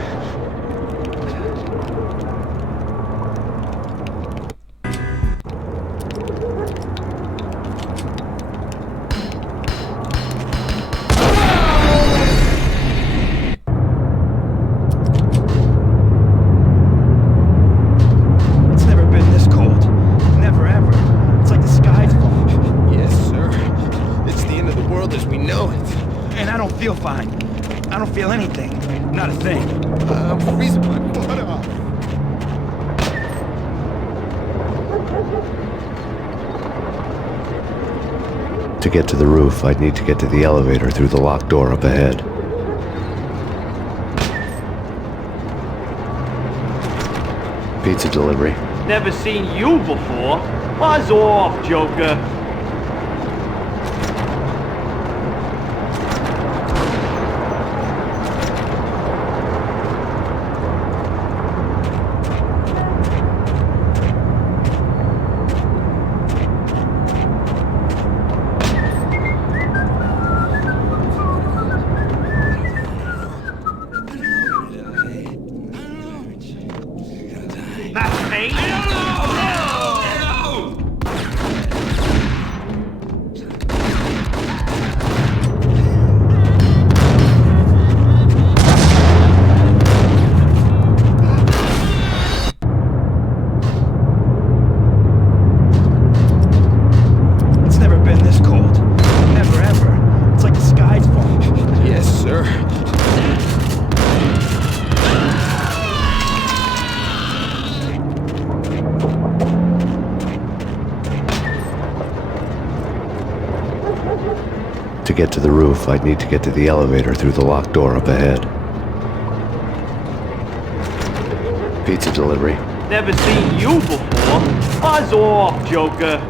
Fine. I don't feel anything. Not a thing. I'm freezing my butt off. To get to the roof, I'd need to get to the elevator through the locked door up ahead. Pizza delivery. Never seen you before. Buzz off, Joker. To get to the roof, I'd need to get to the elevator through the locked door up ahead. Pizza delivery. Never seen you before. Buzz off, Joker.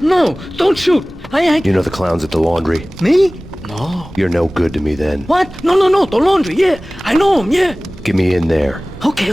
No, don't shoot. You know the clowns at the laundry? Me? No. You're no good to me then. What? No, the laundry, yeah. I know him, yeah. Get me in there. Okay.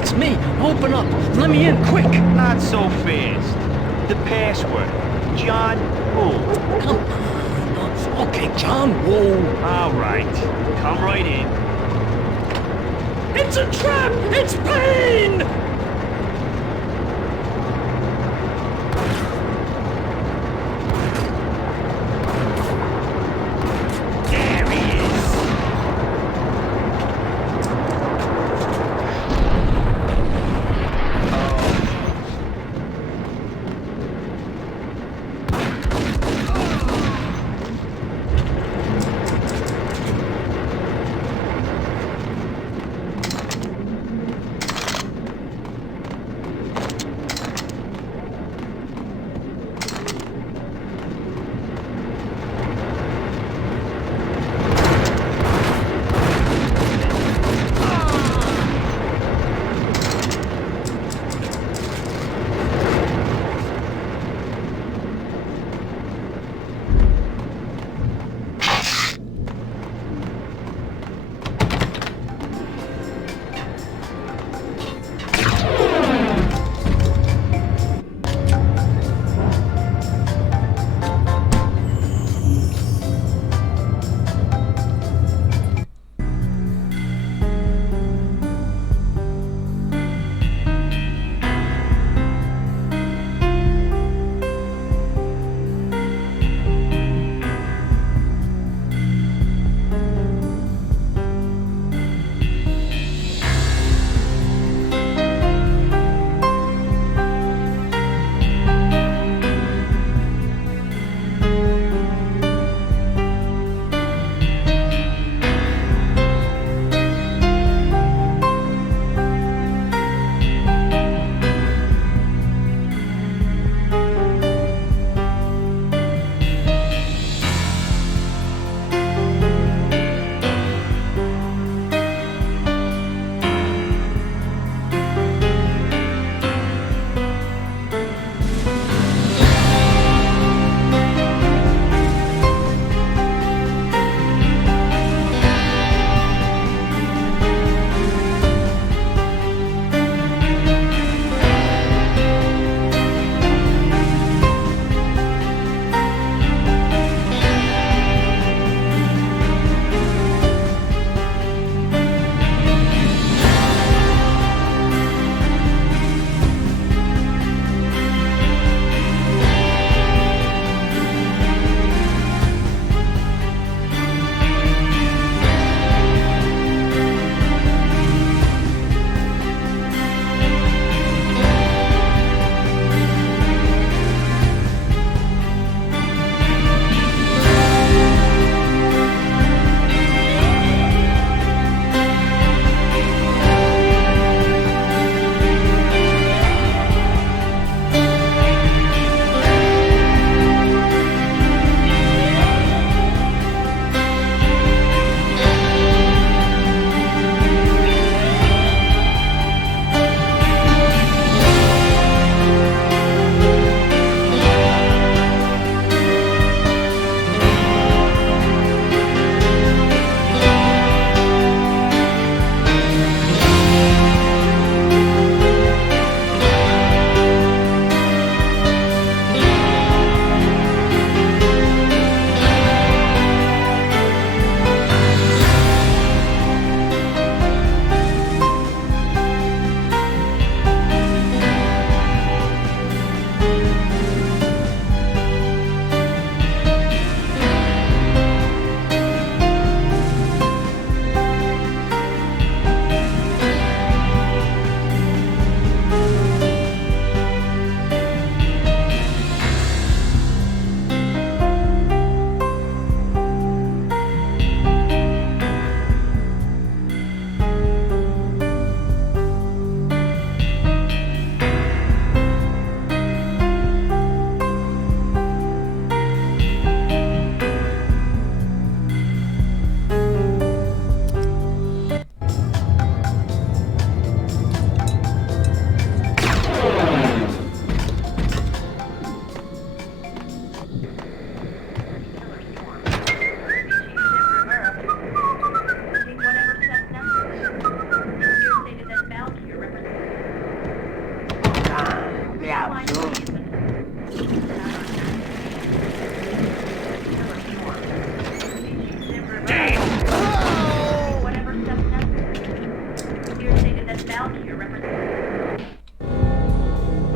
It's me. Open up. Let me in quick. Not so fast. the password. John Woo. Okay, John Woo. All right. Come right in. It's a trap! It's Payne! There he is.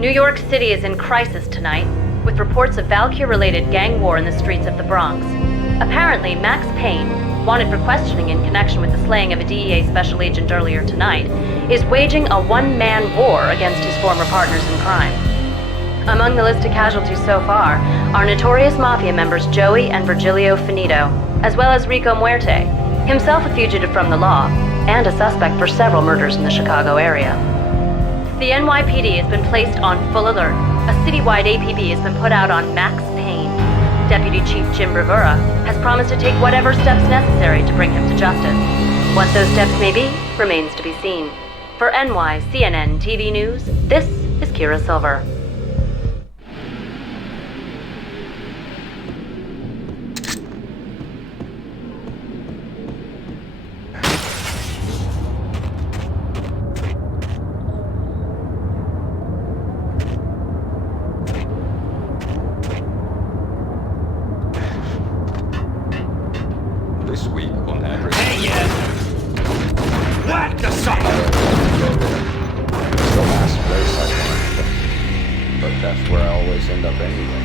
New York City is in crisis tonight, with reports of Valkyr-related gang war in the streets of the Bronx. Apparently, Max Payne, wanted for questioning in connection with the slaying of a DEA special agent earlier tonight, is waging a one-man war against his former partners in crime. Among the list of casualties so far are notorious mafia members Joey and Virgilio Finito, as well as Rico Muerte, himself a fugitive from the law, and a suspect for several murders in the Chicago area. The NYPD has been placed on full alert. A citywide APB has been put out on Max Payne. Deputy Chief Jim Rivera has promised to take whatever steps necessary to bring him to justice. What those steps may be remains to be seen. For NYCNN TV News, this is Kira Silver. This week on address. Hey, yeah! What the sucker? It's the last place I want, but that's where I always end up anyway.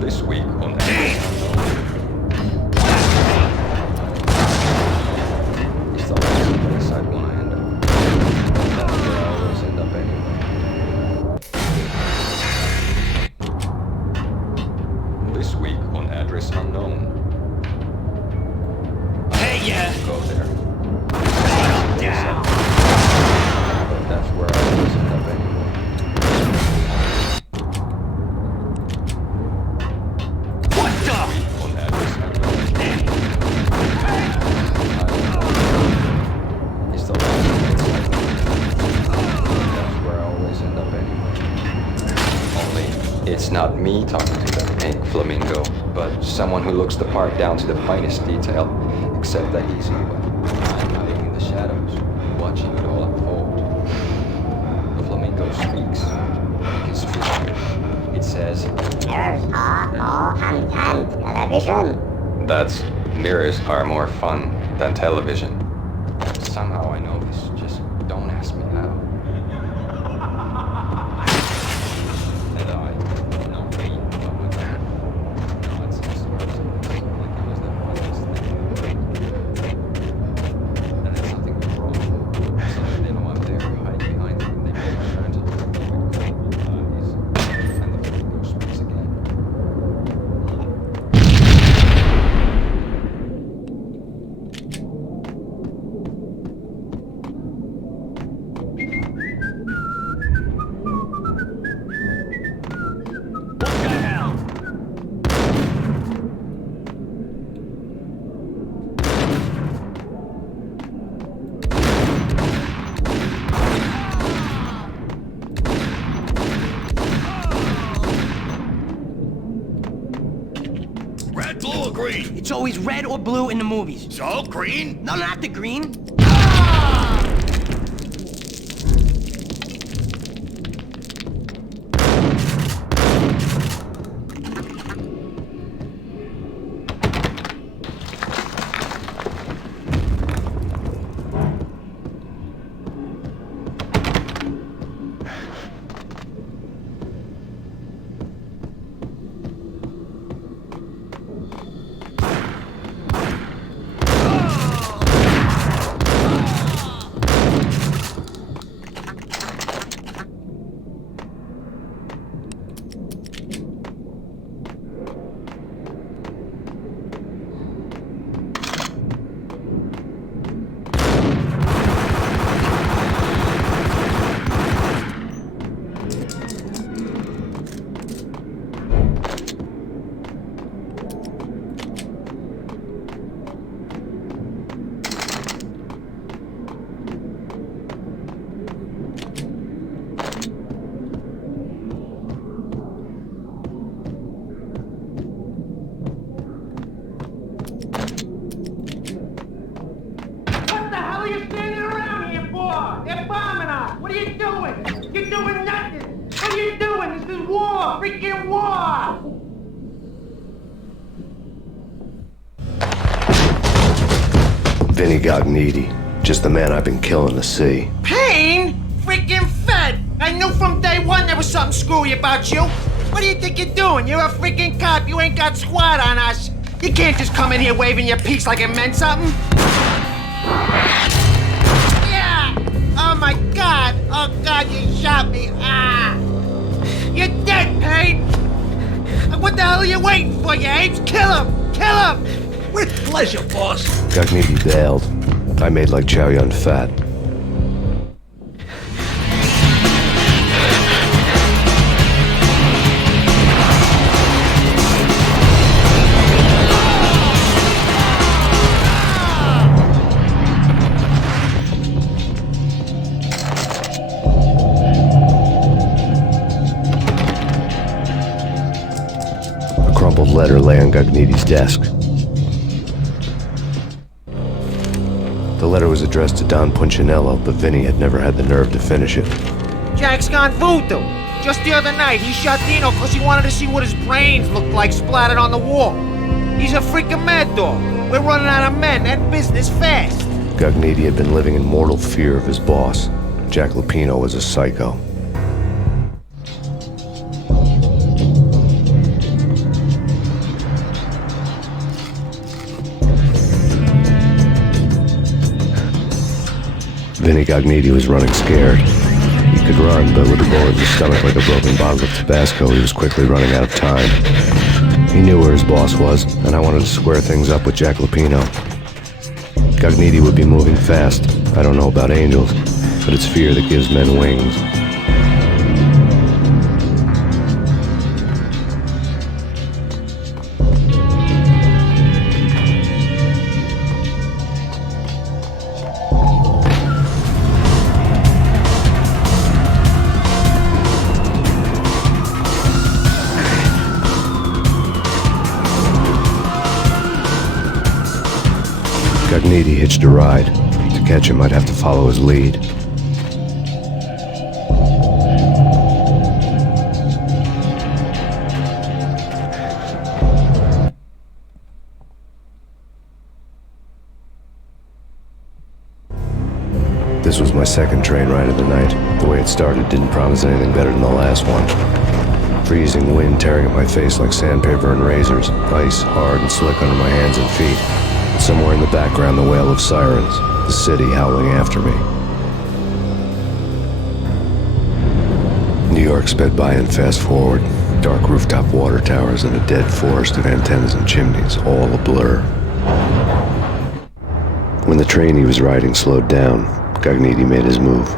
This week on address. It's the last place I'd want to end up. That's where I always end up anyway. This week on address unknown. Hey, yeah! Go there. Down. But that's where I always end up anyway. It's not me talking to that pink flamingo, but someone who looks the part down to the finest detail, except that he's human. I'm hiding in the shadows, watching it all unfold. The flamingo speaks. You can speak. It says, "Mirrors are more fun than television." That's mirrors are more fun than television. Somehow I know this, just don't ask me how. Red, blue, or green? It's always red or blue in the movies. So, green? No, not the green. freaking war! Vinny Gognitti, just the man I've been killing to see. Payne? Freaking fed! I knew from day one there was something screwy about you. What do you think you're doing? You're a freaking cop. You ain't got squat on us. You can't just come in here waving your piece like it meant something. Yeah! Oh my God! Oh God, you shot me! Ah! You're dead, Payne! What the hell are you waiting for, you apes? Kill him! Kill him! With pleasure, boss. Gognitti bailed. I made like Chow Yun Fat. A crumpled letter lay on Gognitti's desk. The letter was addressed to Don Punchinello, but Vinny had never had the nerve to finish it. Jack's gone voodoo. Just the other night, he shot Dino because he wanted to see what his brains looked like splattered on the wall. He's a freaking mad dog. We're running out of men and business fast. Gognitti had been living in mortal fear of his boss. Jack Lupino was a psycho. Vinny Gognitti was running scared. He could run, but with a bullet in his stomach like a broken bottle of Tabasco, he was quickly running out of time. He knew where his boss was, and I wanted to square things up with Jack Lupino. Gognitti would be moving fast. I don't know about angels, but it's fear that gives men wings. Gognitti hitched a ride. To catch him, I'd have to follow his lead. This was my second train ride of the night. The way it started didn't promise anything better than the last one. Freezing wind tearing at my face like sandpaper and razors, ice hard and slick under my hands and feet. Somewhere in the background, the wail of sirens, the city howling after me. New York sped by in fast forward, dark rooftop water towers and a dead forest of antennas and chimneys, all a blur. When the train he was riding slowed down, Gognitti made his move.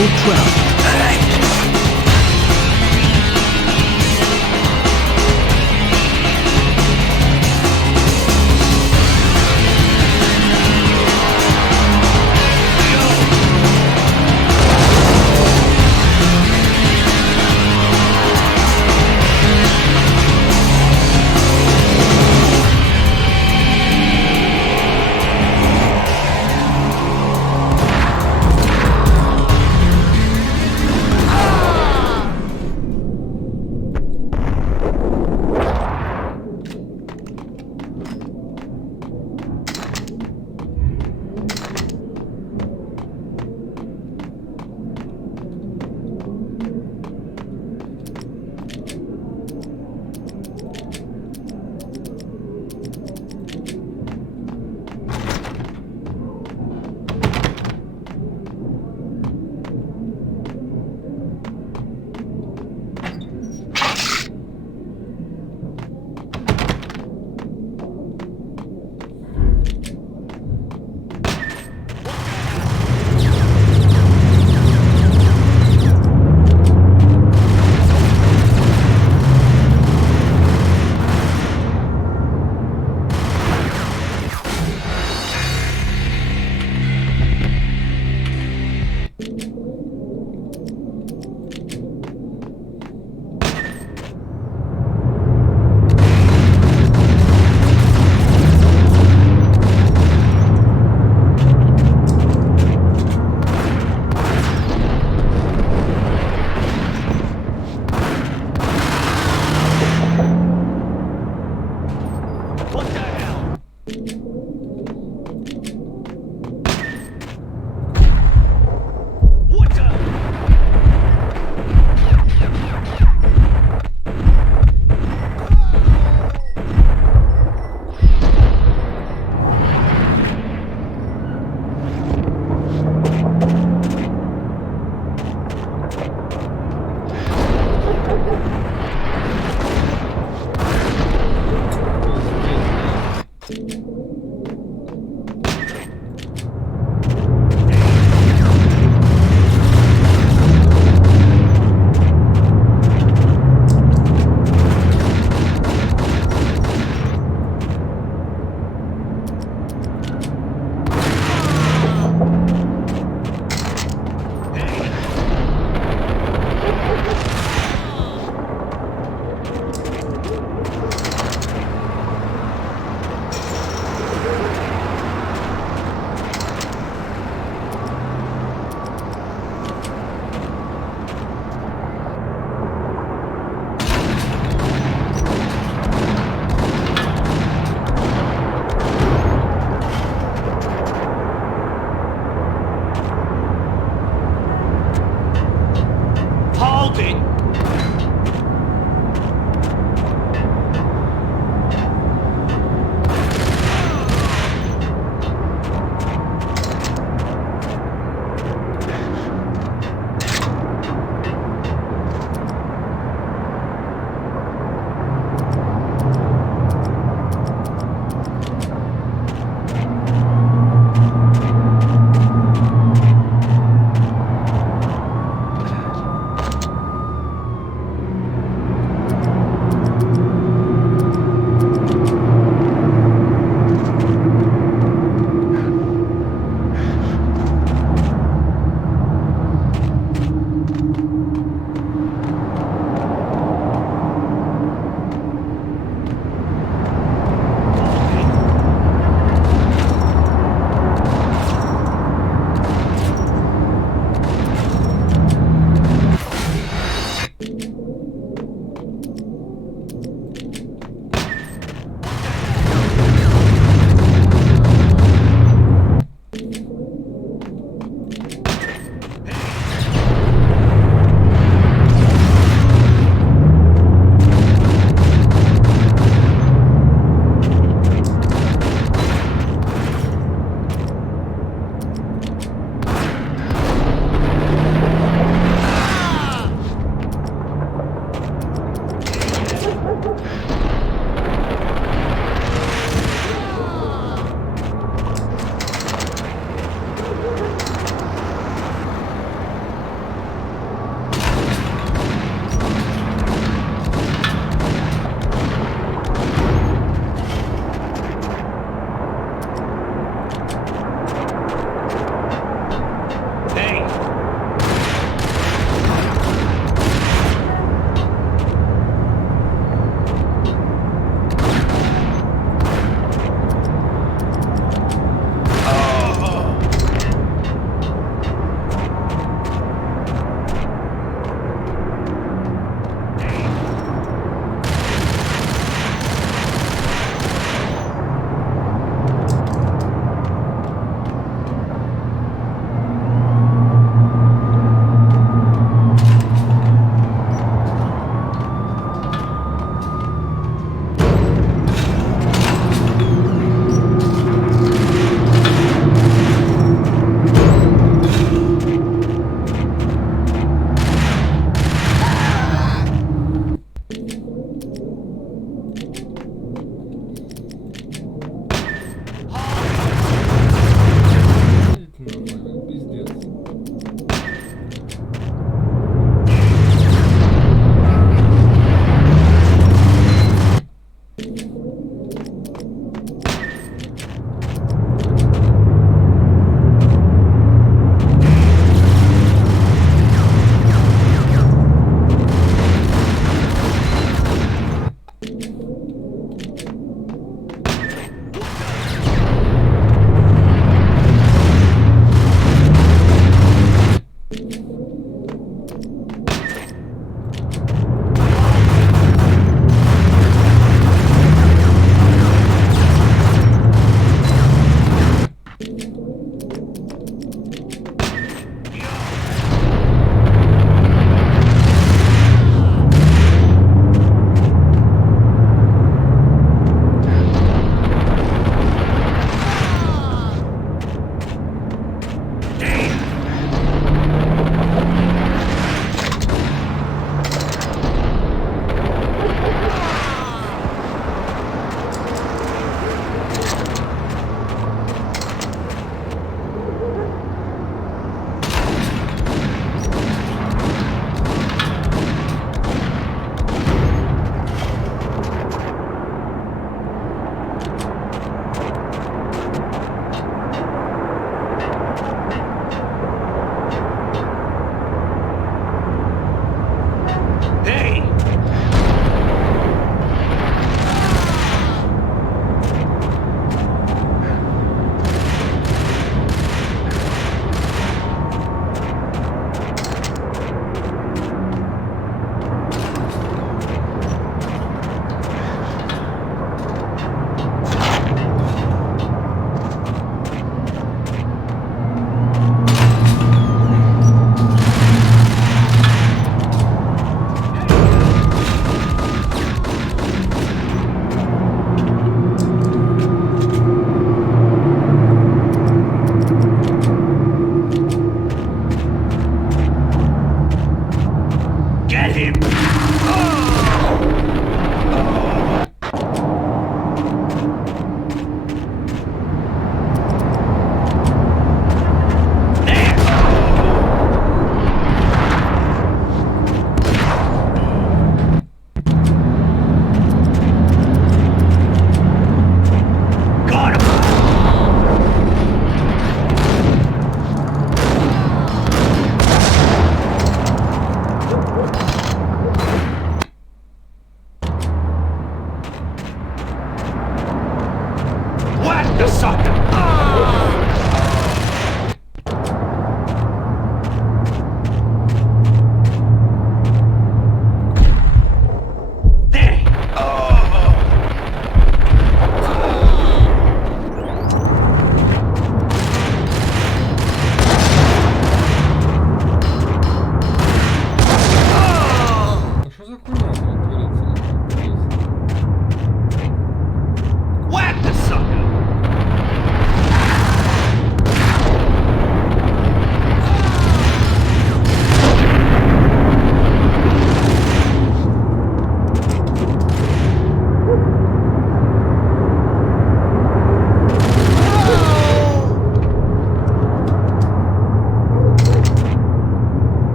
no problem. All right.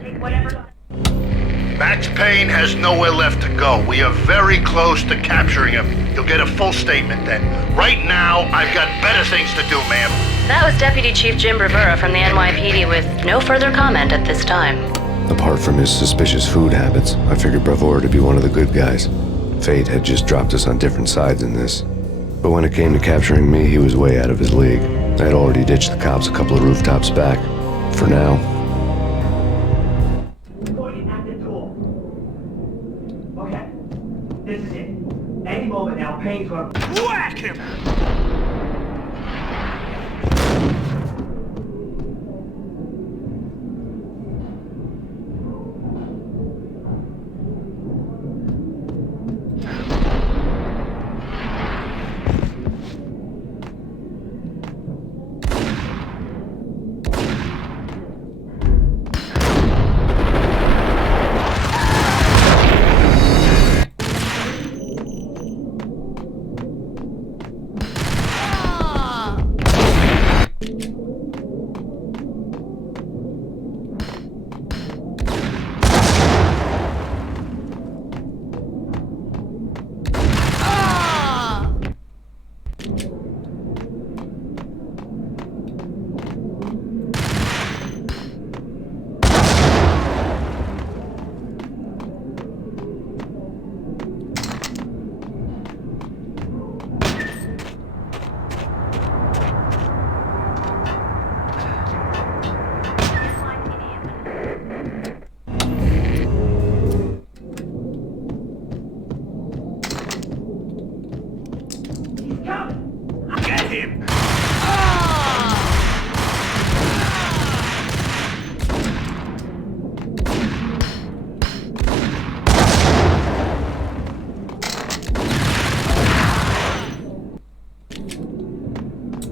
Take whatever... Max Payne has nowhere left to go. We are very close to capturing him. You'll get a full statement then. Right now, I've got better things to do, ma'am. That was Deputy Chief Jim Rivera from the NYPD with no further comment at this time. Apart from his suspicious food habits, I figured Bravura to be one of the good guys. Fate had just dropped us on different sides in this. But when it came to capturing me, he was way out of his league. I had already ditched the cops a couple of rooftops back. For now. Pointing at the door. Okay, this is it. Any moment now, Payne's gonna whack him!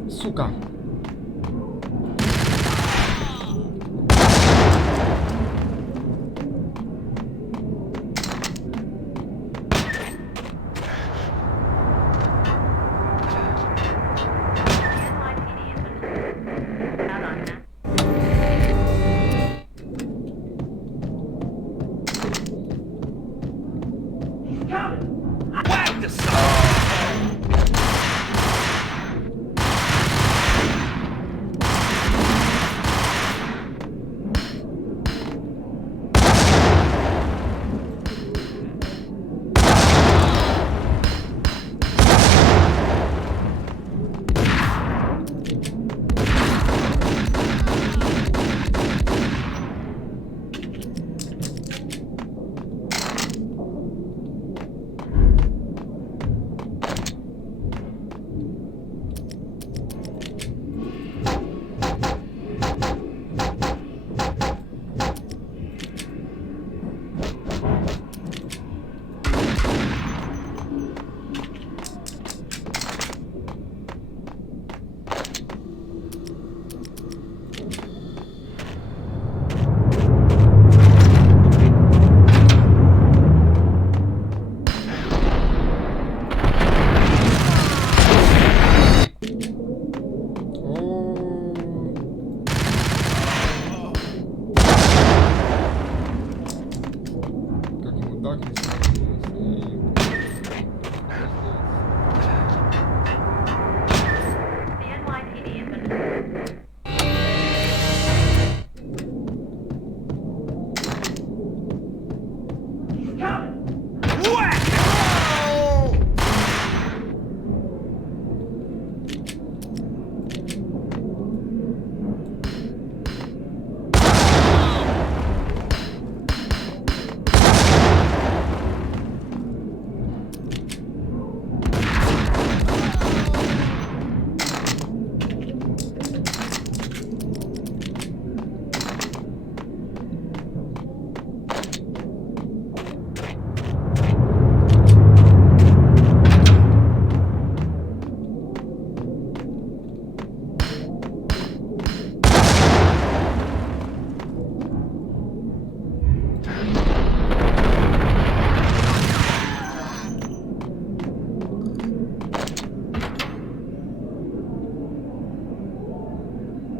Сука.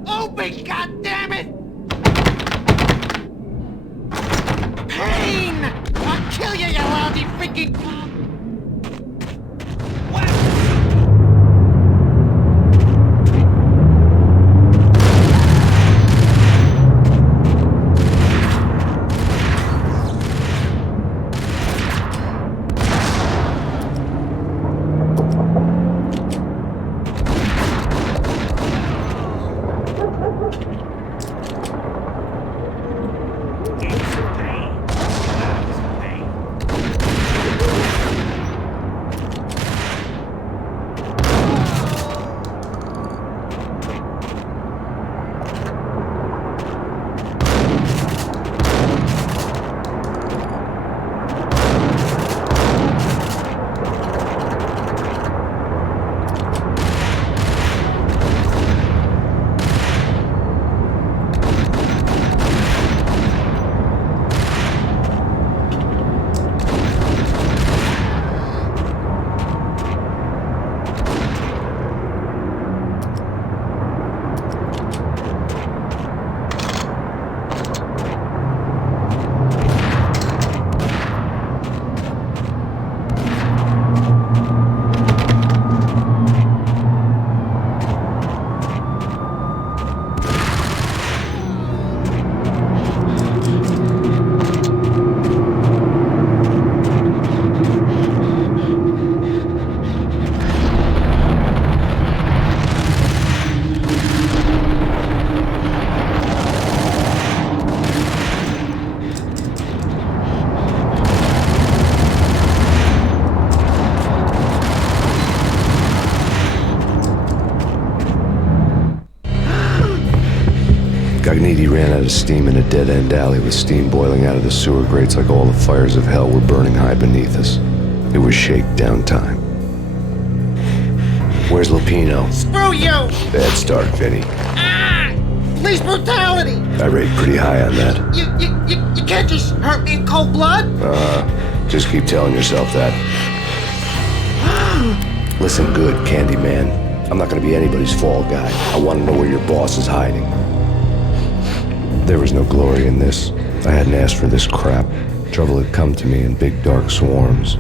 Open, goddammit! freaking... Cogniti ran out of steam in a dead-end alley with steam boiling out of the sewer grates like all the fires of hell were burning high beneath us. It was shakedown time. Where's Lupino? Screw you! Bad start, Vinny. Ah! Police brutality! I rate pretty high on that. You can't just hurt me in cold blood? Just keep telling yourself that. Listen good, Candyman. I'm not gonna be anybody's fall guy. I wanna know where your boss is hiding. There was no glory in this. I hadn't asked for this crap. Trouble had come to me in big dark swarms.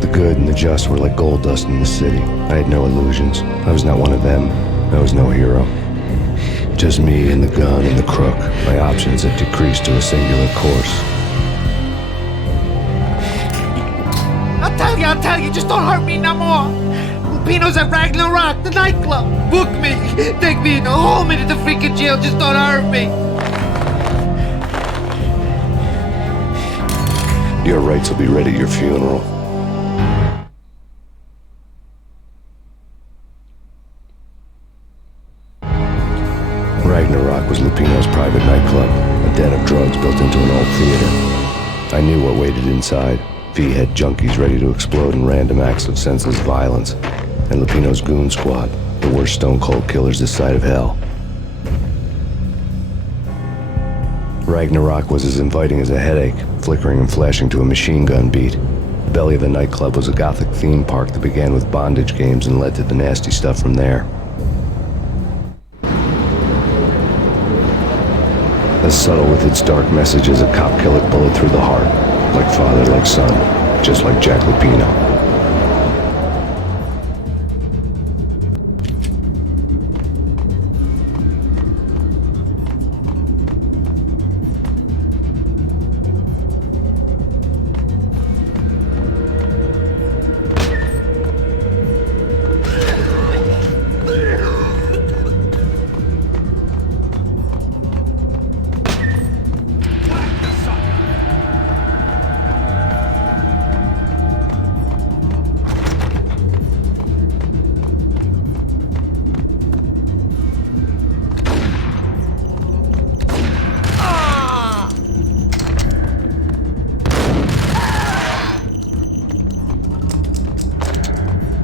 The good and the just were like gold dust in the city. I had no illusions. I was not one of them. I was no hero. Just me and the gun and the crook. My options had decreased to a singular course. I'll tell you, just don't hurt me no more. Lupino's at Ragnarok, the nightclub. Book me, take me in, hold me to the freaking jail, just don't hurt me. Your rights will be ready at your funeral. Ragnarok was Lupino's private nightclub, a den of drugs built into an old theater. I knew what waited inside. V-head junkies ready to explode in random acts of senseless violence. And Lupino's goon squad, the worst stone-cold killers this side of hell. Ragnarok was as inviting as a headache, flickering and flashing to a machine gun beat. The belly of the nightclub was a gothic theme park that began with bondage games and led to the nasty stuff from there. As subtle with its dark message as a cop-killer bullet through the heart. Like father, like son, just like Jack Lupino.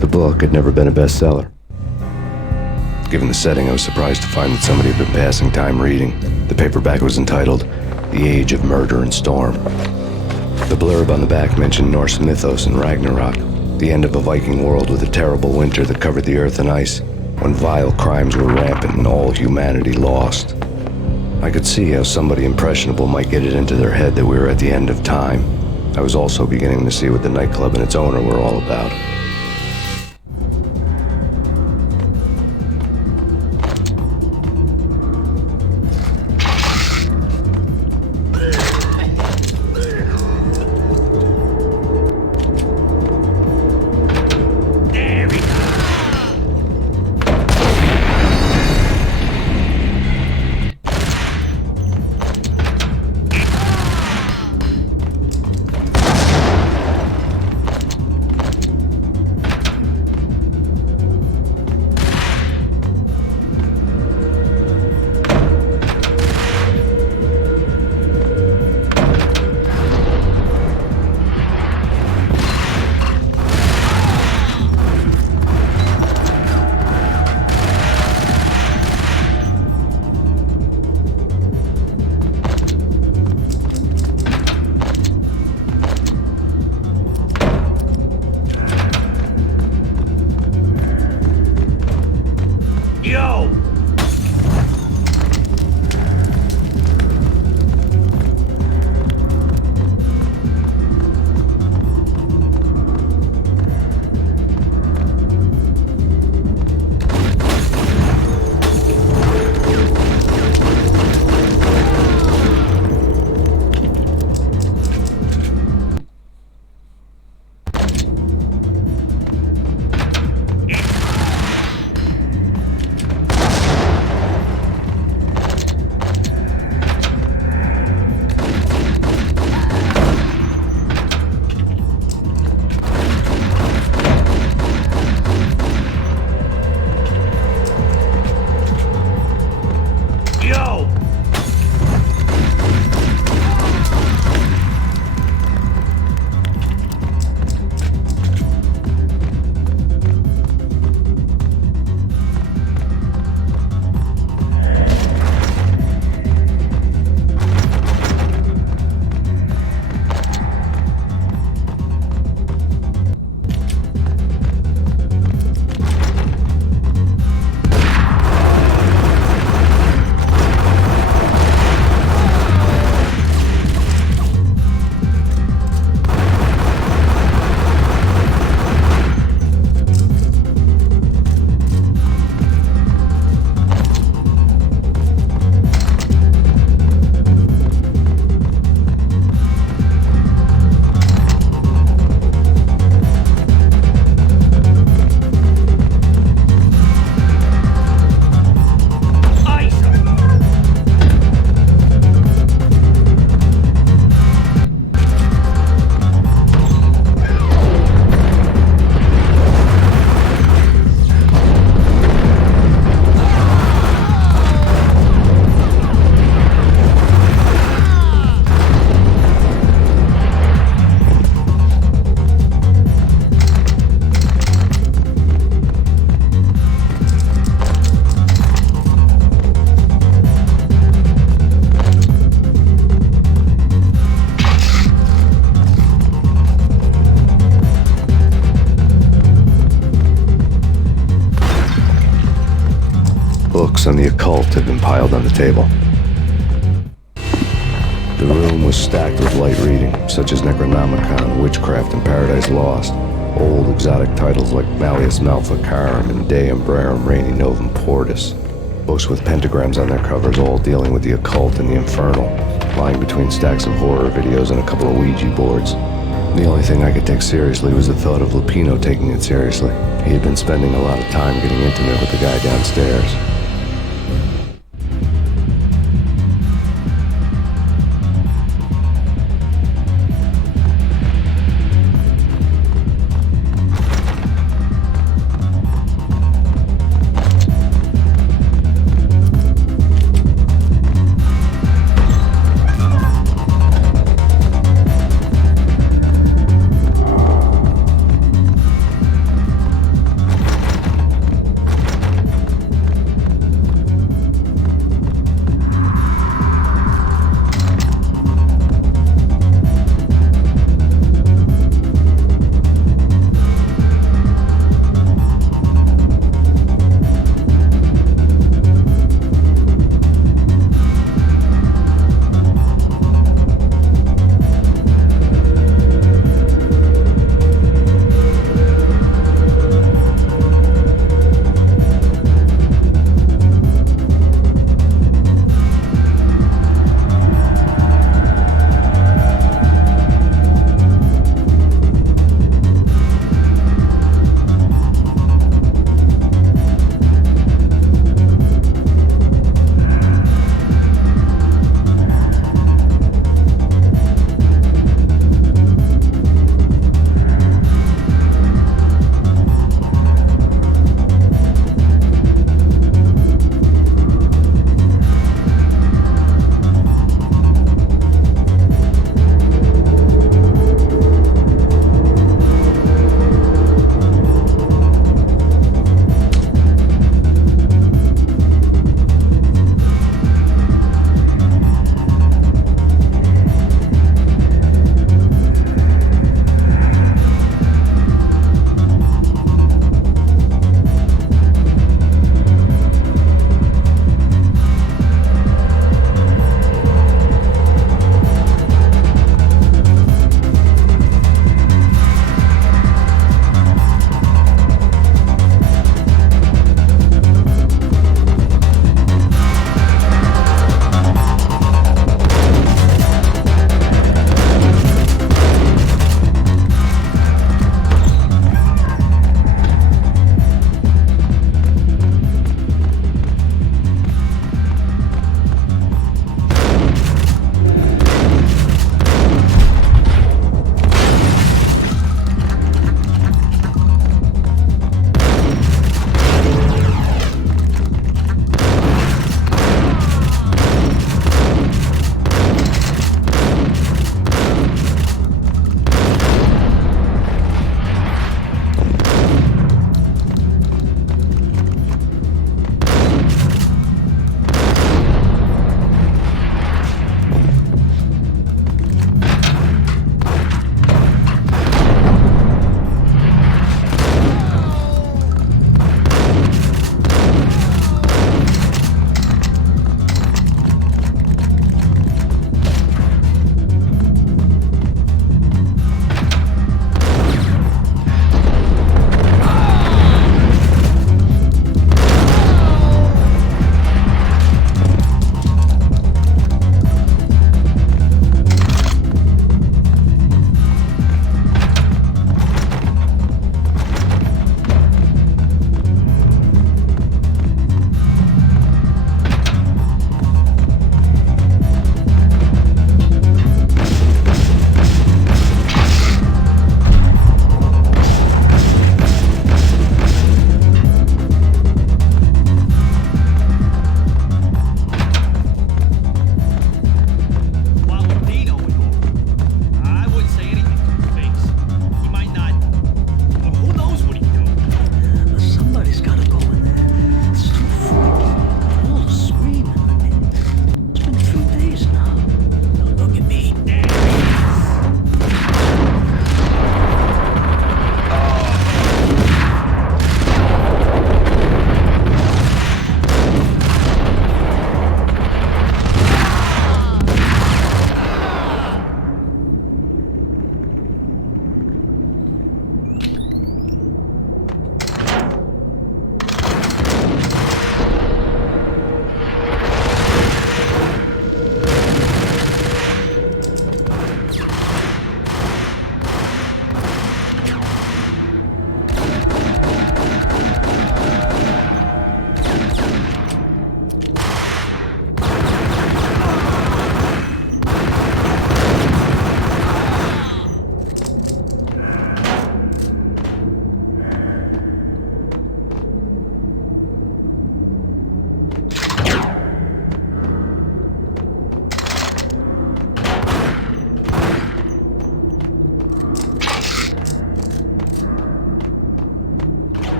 The book had never been a bestseller. Given the setting, I was surprised to find that somebody had been passing time reading. The paperback was entitled The Age of Murder and Storm. The blurb on the back mentioned Norse mythos and Ragnarok, the end of a Viking world with a terrible winter that covered the earth in ice, when vile crimes were rampant and all humanity lost. I could see how somebody impressionable might get it into their head that we were at the end of time. I was also beginning to see what the nightclub and its owner were all about. Books on the occult had been piled on the table. The room was stacked with light reading, such as Necronomicon, Witchcraft, and Paradise Lost. Old exotic titles like Malleus Maleficarum and De Umbrarum Reini Novum Portis. Books with pentagrams on their covers, all dealing with the occult and the infernal, lying between stacks of horror videos and a couple of Ouija boards. The only thing I could take seriously was the thought of Lupino taking it seriously. He had been spending a lot of time getting intimate with the guy downstairs.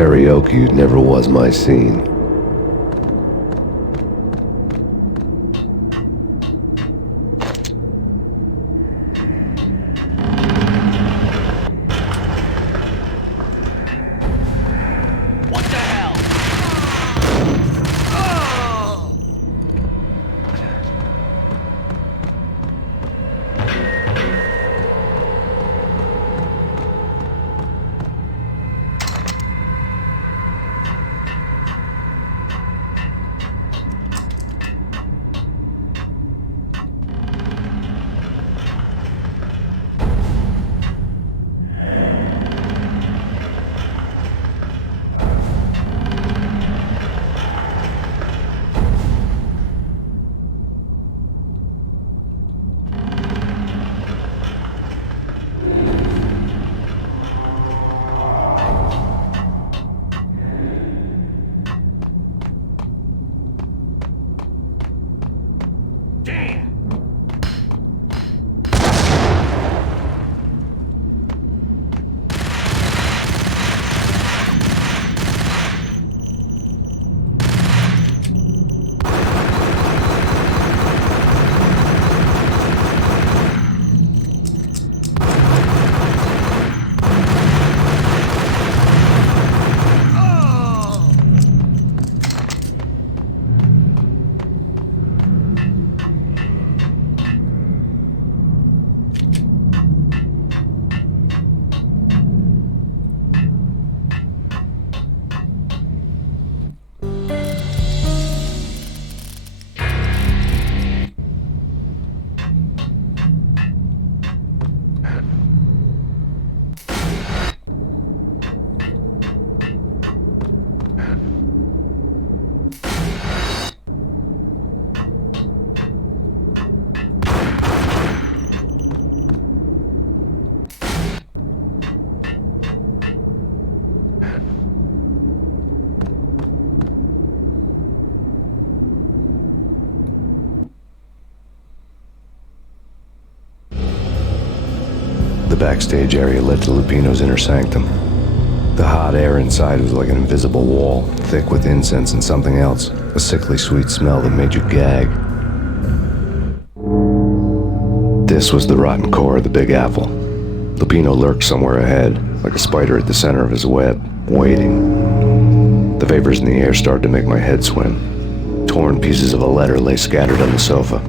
karaoke never was my scene. The backstage area led to Lupino's inner sanctum. The hot air inside was like an invisible wall, thick with incense and something else, a sickly sweet smell that made you gag. This was the rotten core of the Big Apple. Lupino lurked somewhere ahead, like a spider at the center of his web, waiting. The vapors in the air started to make my head swim. Torn pieces of a letter lay scattered on the sofa.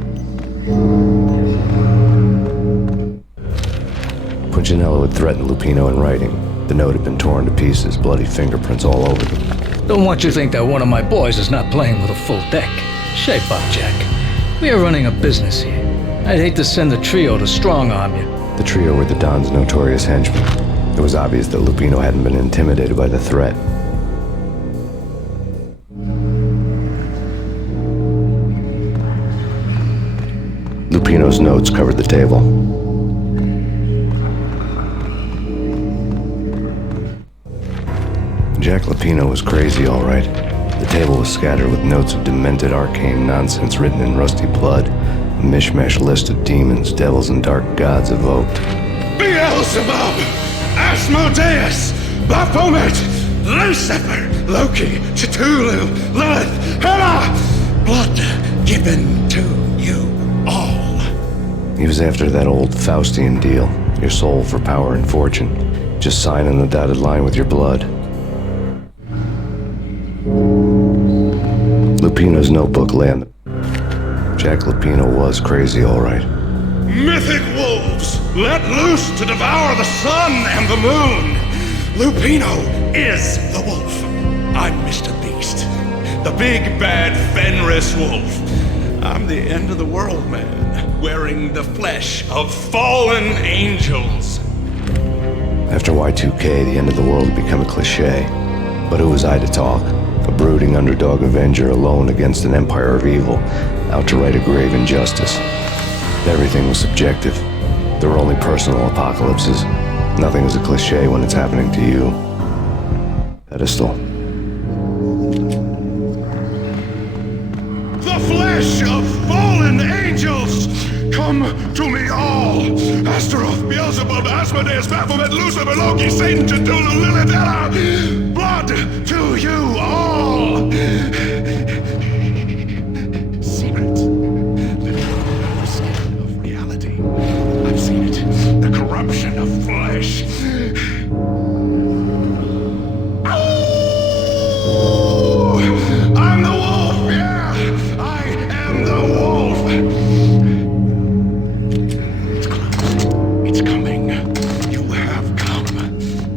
Punchinello had threatened Lupino in writing. The note had been torn to pieces, bloody fingerprints all over them. Don't want you to think that one of my boys is not playing with a full deck. Shape up, Jack. We are running a business here. I'd hate to send the trio to strong-arm you. The trio were the Don's notorious henchmen. It was obvious that Lupino hadn't been intimidated by the threat. Lupino's notes covered the table. Jack Lupino was crazy, all right. The table was scattered with notes of demented arcane nonsense written in rusty blood. A mishmash list of demons, devils, and dark gods evoked. Beelzebub, Asmodeus, Baphomet, Lucifer, Loki, Cthulhu, Lilith, Hela! Blood given to you all. He was after that old Faustian deal. Your soul for power and fortune. Just sign on the dotted line with your blood. Lupino's notebook lay on the... Jack Lupino was crazy, all right. Mythic wolves, let loose to devour the sun and the moon. Lupino is the wolf. I'm Mr. Beast, the big bad Fenris wolf. I'm the end of the world man, wearing the flesh of fallen angels. After Y2K, the end of the world had become a cliche. But who was I to talk? A brooding underdog avenger alone against an empire of evil, out to right a grave injustice. Everything was subjective. There were only personal apocalypses. Nothing is a cliche when it's happening to you. Pedestal. The flesh of fallen angels! Come to me all! Astaroth, Beelzebub, Asmodeus, Baphomet, Lucifer, Loki, Satan, Cthulhu, Lilith, Hela! Blood to you all! Secrets. The skin of reality. I've seen it. The corruption of flesh. Oh! I'm the wolf, yeah! I am the wolf! It's close. It's coming. You have come.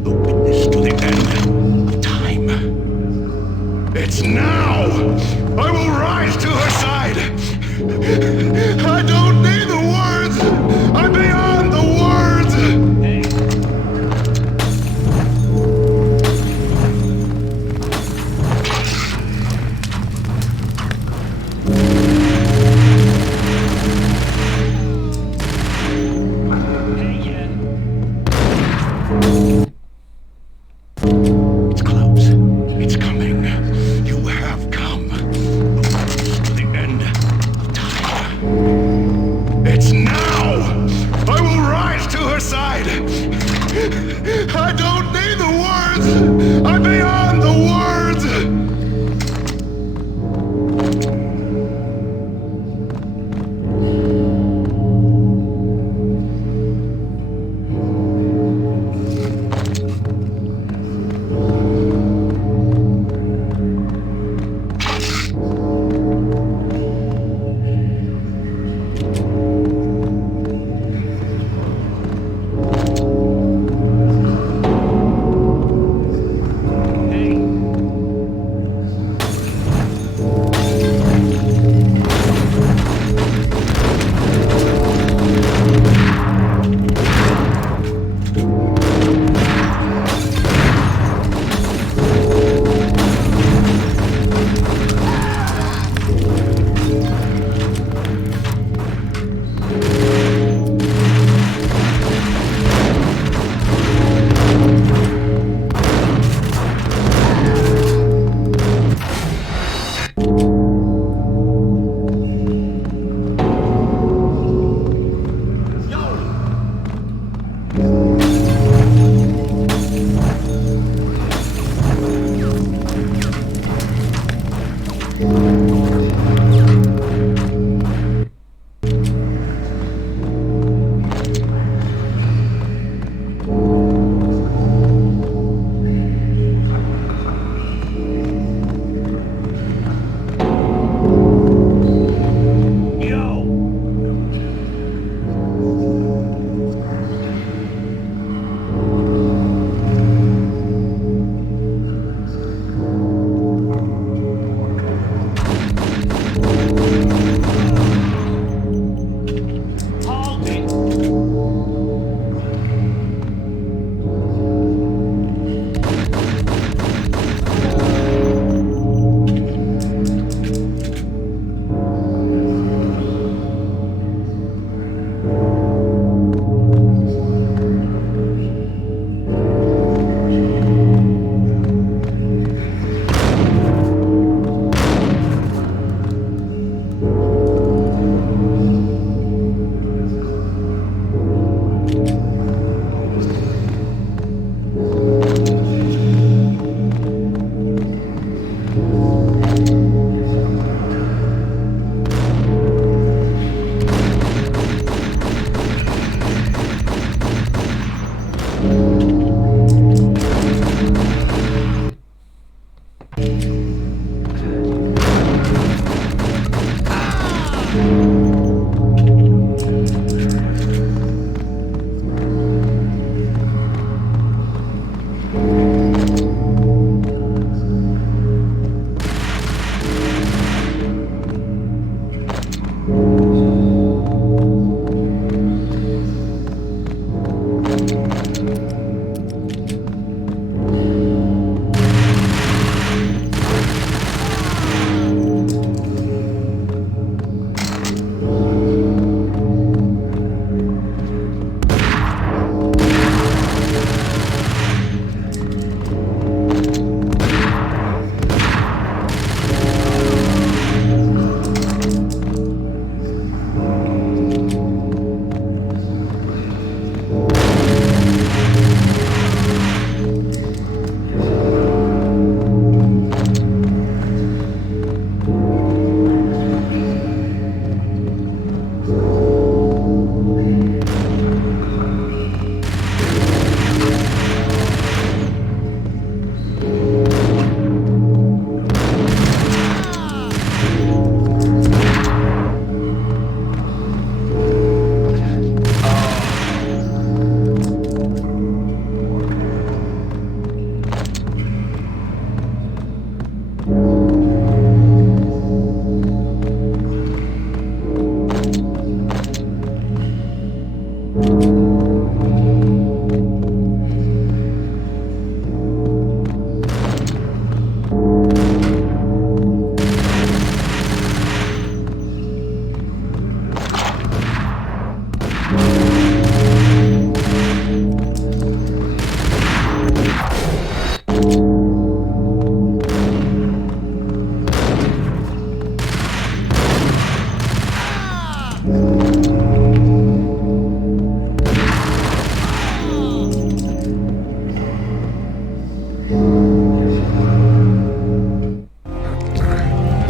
The witness to the end of time. It's now! I will rise to her side! I don't need the words! I'm beyond the words! It's close. It's coming. You have come. To the end of time. It's now! I will rise to her side! I don't need the words! I'm beyond the words!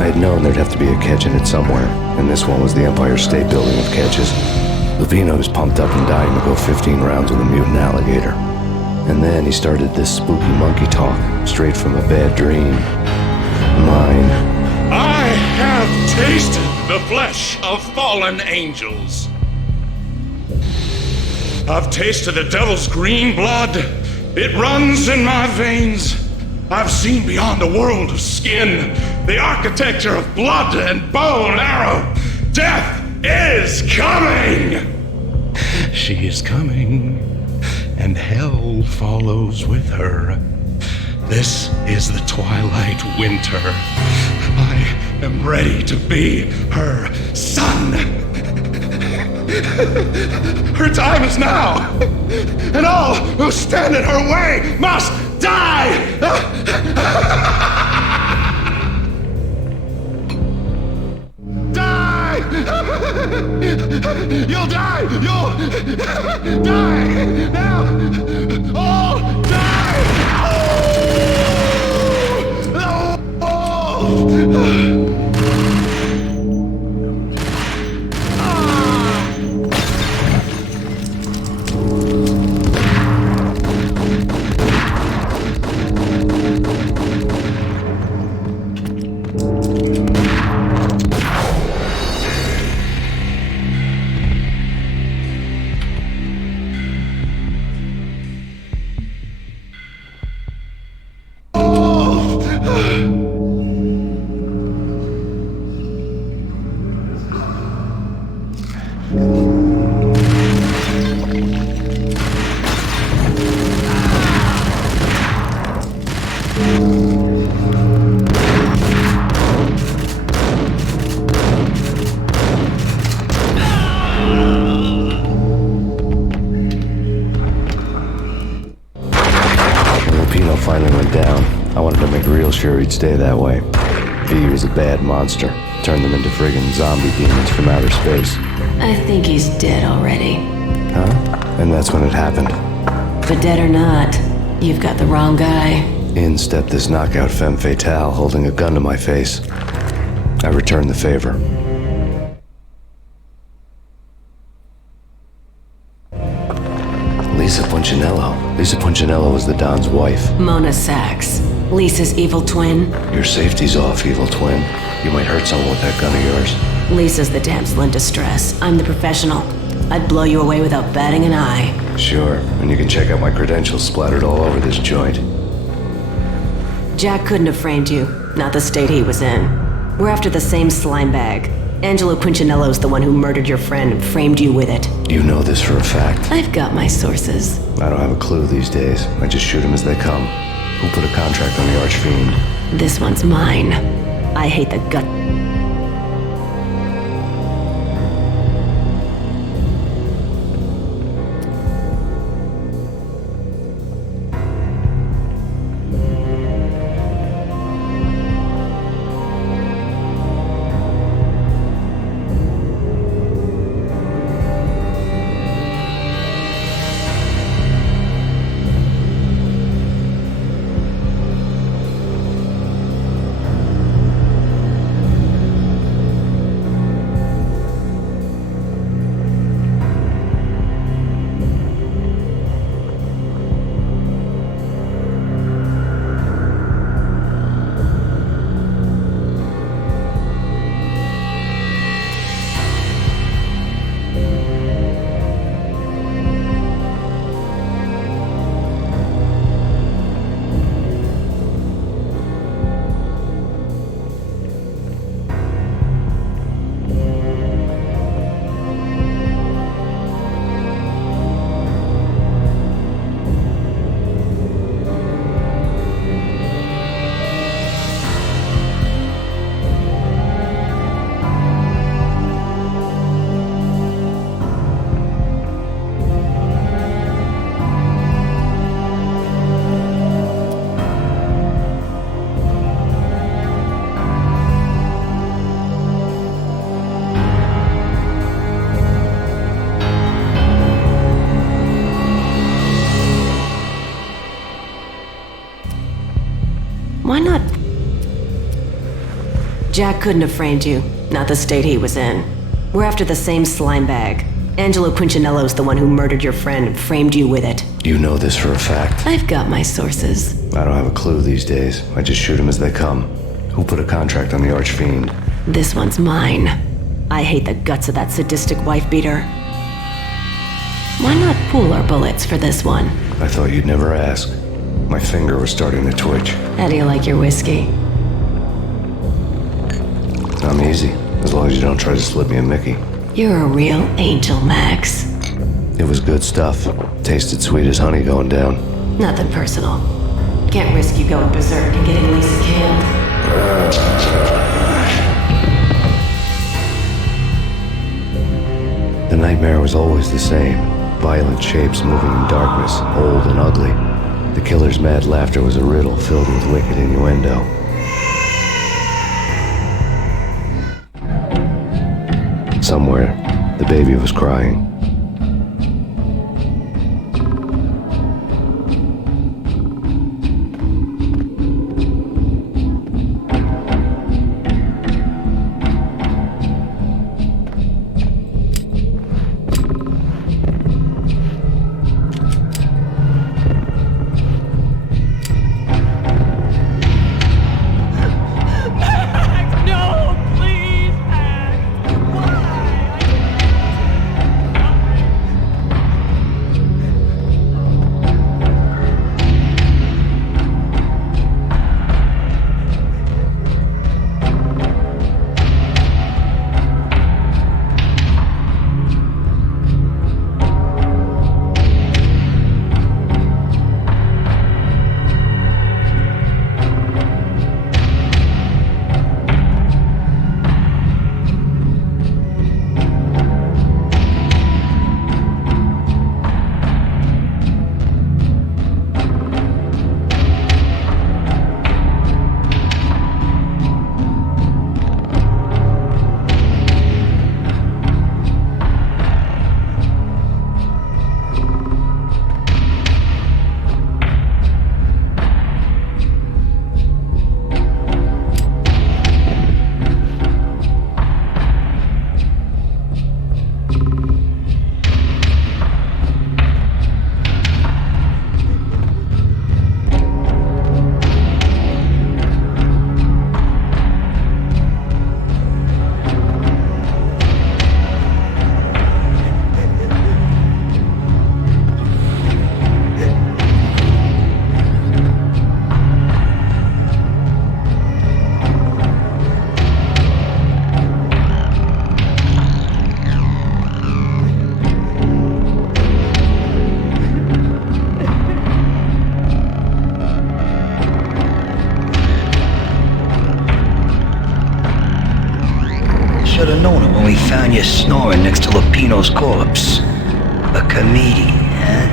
I had known there'd have to be a catch in it somewhere, and this one was the Empire State Building of catches. Lupino was pumped up and dying to go 15 rounds with a mutant alligator. And then he started this spooky monkey talk, straight from a bad dream. Mine. I have tasted the flesh of fallen angels. I've tasted the devil's green blood. It runs in my veins. I've seen beyond the world of skin, the architecture of blood and bow and arrow. Death is coming! She is coming, and hell follows with her. This is the twilight winter. I am ready to be her son. Her time is now, and all who stand in her way must die! Die! You'll die! You'll die! Now! All die! Sure he'd stay that way. V was a bad monster. Turned them into friggin' zombie demons from outer space. I think he's dead already. Huh? And that's when it happened. But dead or not, you've got the wrong guy. In stepped this knockout femme fatale, holding a gun to my face. I returned the favor. Lisa Punchinello. Lisa Punchinello was the Don's wife. Mona Sachs. Lisa's evil twin. Your safety's off, evil twin. You might hurt someone with that gun of yours. Lisa's the damsel in distress. I'm the professional. I'd blow you away without batting an eye. Sure, and you can check out my credentials splattered all over this joint. Jack couldn't have framed you. Not the state he was in. We're after the same slime bag. Angelo Punchinello's the one who murdered your friend and framed you with it. You know this for a fact. I've got my sources. I don't have a clue these days. I just shoot them as they come. Who put a contract on the Archfiend? This one's mine. I hate the gut. Jack couldn't have framed you, not the state he was in. We're after the same slime bag. Angelo Quincinello's the one who murdered your friend and framed you with it. You know this for a fact. I've got my sources. I don't have a clue these days. I just shoot them as they come. Who put a contract on the Archfiend? This one's mine. I hate the guts of that sadistic wife-beater. Why not pool our bullets for this one? I thought you'd never ask. My finger was starting to twitch. How do you like your whiskey? I'm easy, as long as you don't try to slip me a Mickey. You're a real angel, Max. It was good stuff. Tasted sweet as honey going down. Nothing personal. Can't risk you going berserk and getting Lisa killed. The nightmare was always the same. Violent shapes moving in darkness, old and ugly. The killer's mad laughter was a riddle filled with wicked innuendo. Somewhere, the baby was crying. Should have known it when we found you snoring next to Lupino's corpse. A comedian, huh?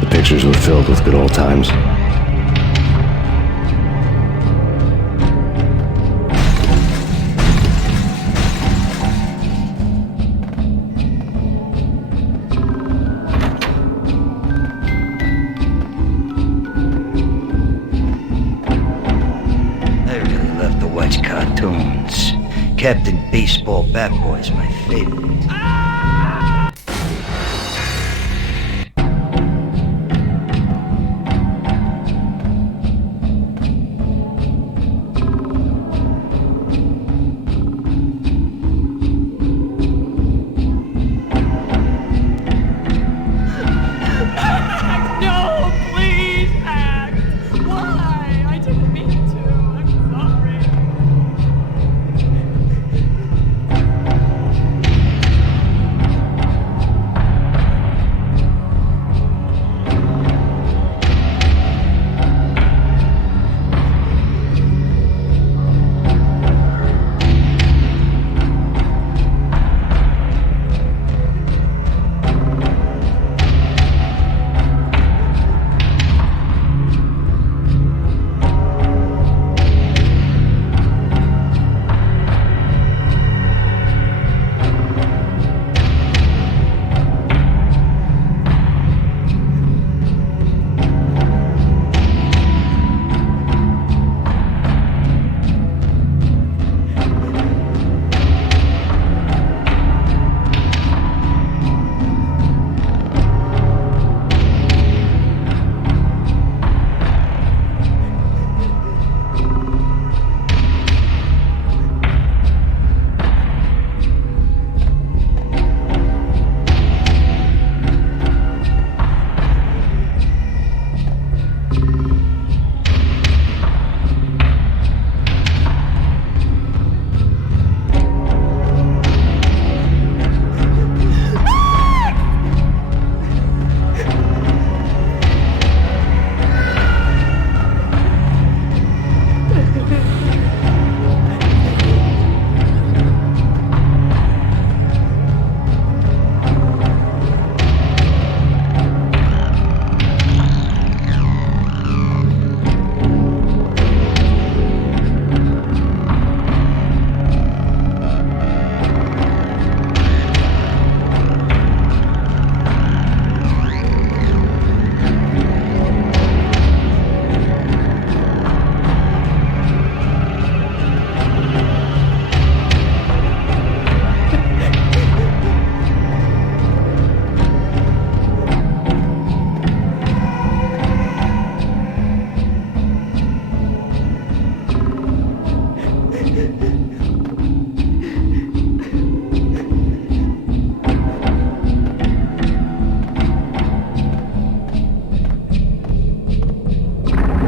The pictures were filled with good old times. Cartoons. Captain Baseball Bat Boy's my favorite.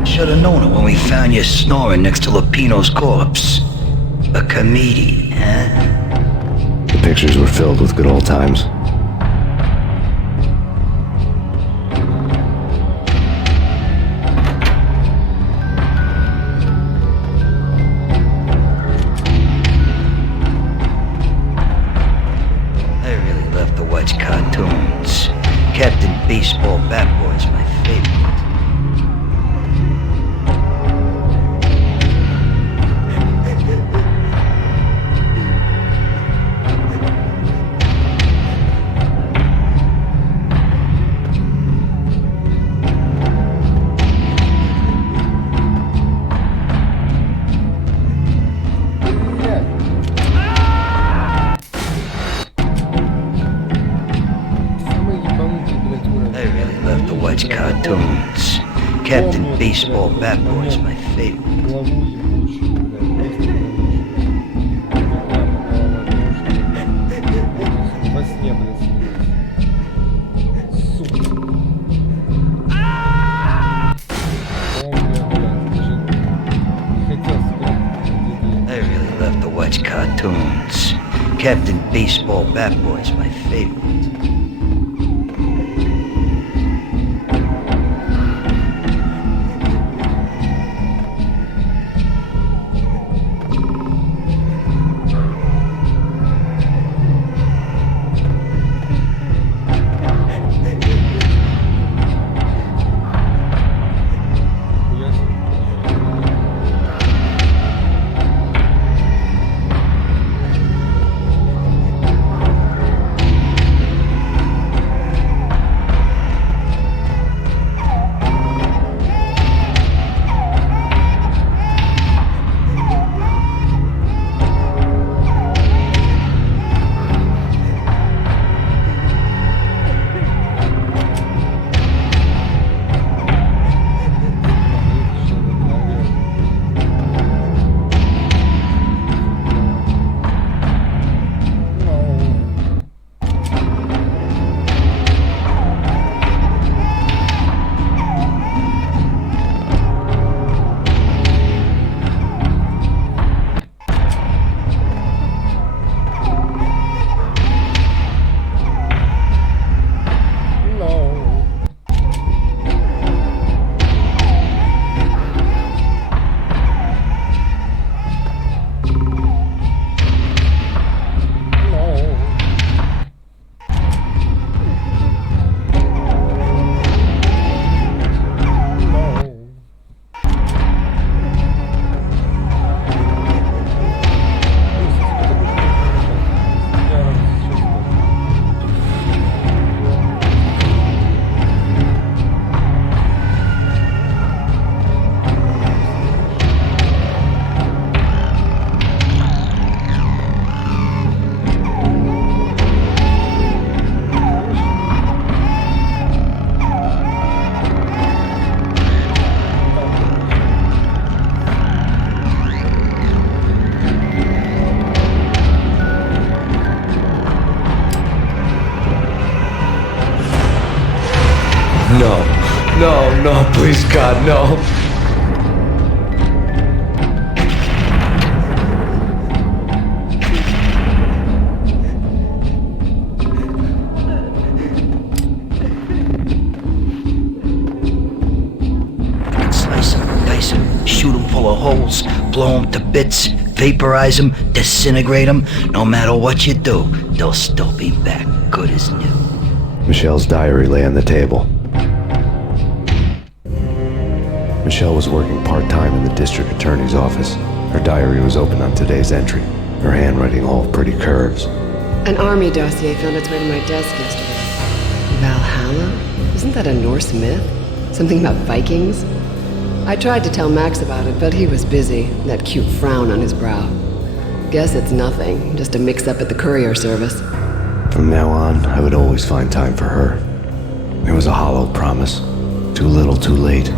Should've known it when we found you snoring next to Lupino's corpse. A comedian, huh? The pictures were filled with good old times. I really love to watch cartoons. Captain Baseball Bat Boy's my favorite. Cartoons. Captain Baseball Bat Boy's my favorite. I really love to watch cartoons. Captain Baseball Bat Boy's my favorite. No, please, God, no. Slice them, dice them, shoot them full of holes, blow them to bits, vaporize them, disintegrate them. No matter what you do, they'll still be back good as new. Michelle's diary lay on the table. Michelle was working part-time in the district attorney's office. Her diary was open on today's entry, her handwriting all pretty curves. An army dossier found its way to my desk yesterday. Valhalla? Isn't that a Norse myth? Something about Vikings? I tried to tell Max about it, but he was busy, that cute frown on his brow. Guess it's nothing, just a mix-up at the courier service. From now on, I would always find time for her. It was a hollow promise. Too little, too late.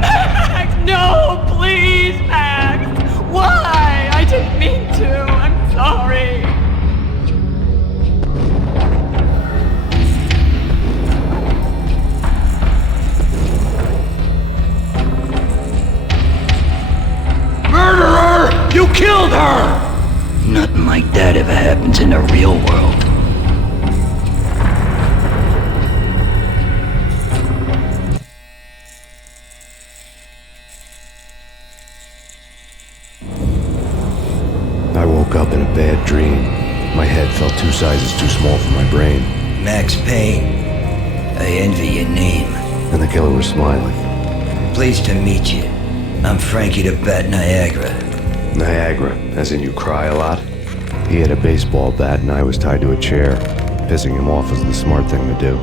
Max, no, please! killed her! Nothing like that ever happens in the real world. I woke up in a bad dream. My head felt 2 sizes too small for my brain. Max Payne. I envy your name. And the killer was smiling. Pleased to meet you. I'm Frankie the Bat Niagara. Niagara, as in you cry a lot? He had a baseball bat and I was tied to a chair. Pissing him off was the smart thing to do.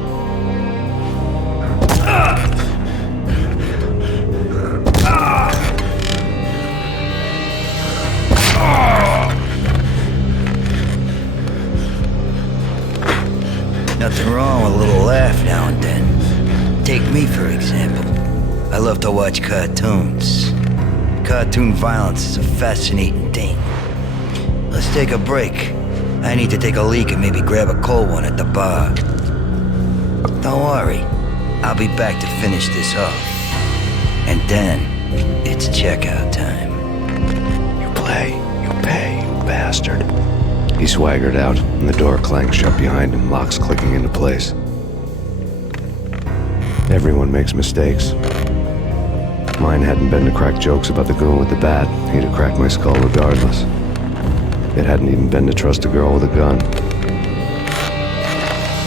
Nothing wrong with a little laugh now and then. Take me, for example. I love to watch cartoons. Cartoon violence is a fascinating thing. Let's take a break. I need to take a leak and maybe grab a cold one at the bar. Don't worry. I'll be back to finish this off. And then, it's checkout time. You play, you pay, you bastard. He swaggered out, and the door clanged shut behind him, locks clicking into place. Everyone makes mistakes. Mine hadn't been to crack jokes about the goon with the bat. He'd have cracked my skull regardless. It hadn't even been to trust a girl with a gun.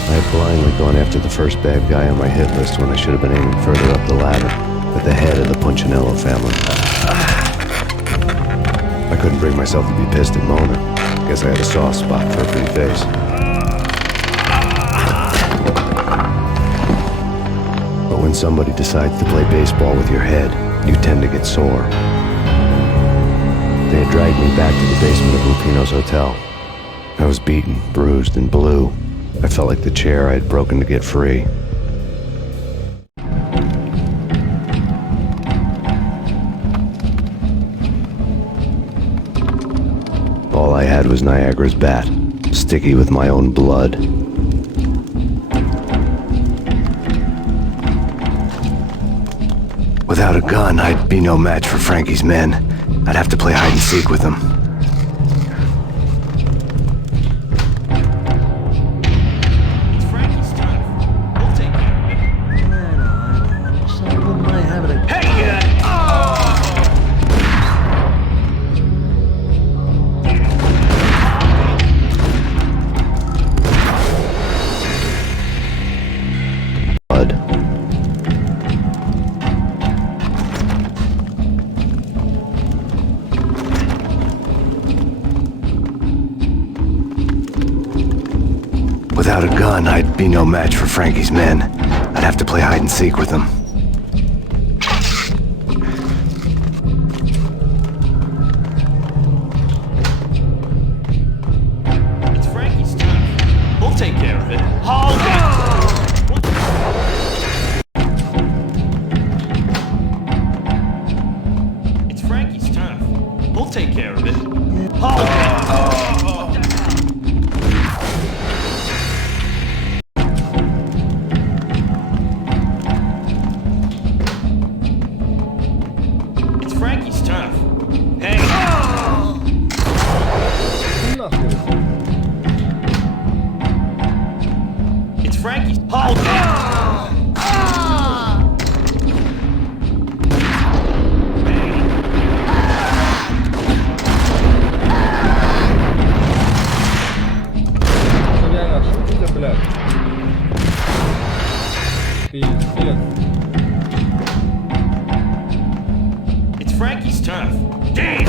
I had blindly gone after the first bad guy on my hit list when I should have been aiming further up the ladder, at the head of the Punchinello family. I couldn't bring myself to be pissed at Mona. Guess I had a soft spot for a pretty face. But when somebody decides to play baseball with your head, you tend to get sore. They had dragged me back to the basement of Lupino's hotel. I was beaten, bruised, and blue. I felt like the chair I had broken to get free. All I had was Niagara's bat, sticky with my own blood. Without a gun, I'd be no match for Frankie's men. I'd have to play hide and seek with them. It's Frankie's time. We'll take it. Hey, Blood. Without a gun, I'd be no match for Frankie's men. I'd have to play hide and seek with them. It's Frankie's time. We'll take care of it. Hold it! It's Frankie's time. We'll take care of it. Hold it! It's Frankie's time. Hey! It's Frankie's. Hold it! Реально, шутите, блядь? Пиздец. It's Frankie's turn. Damn!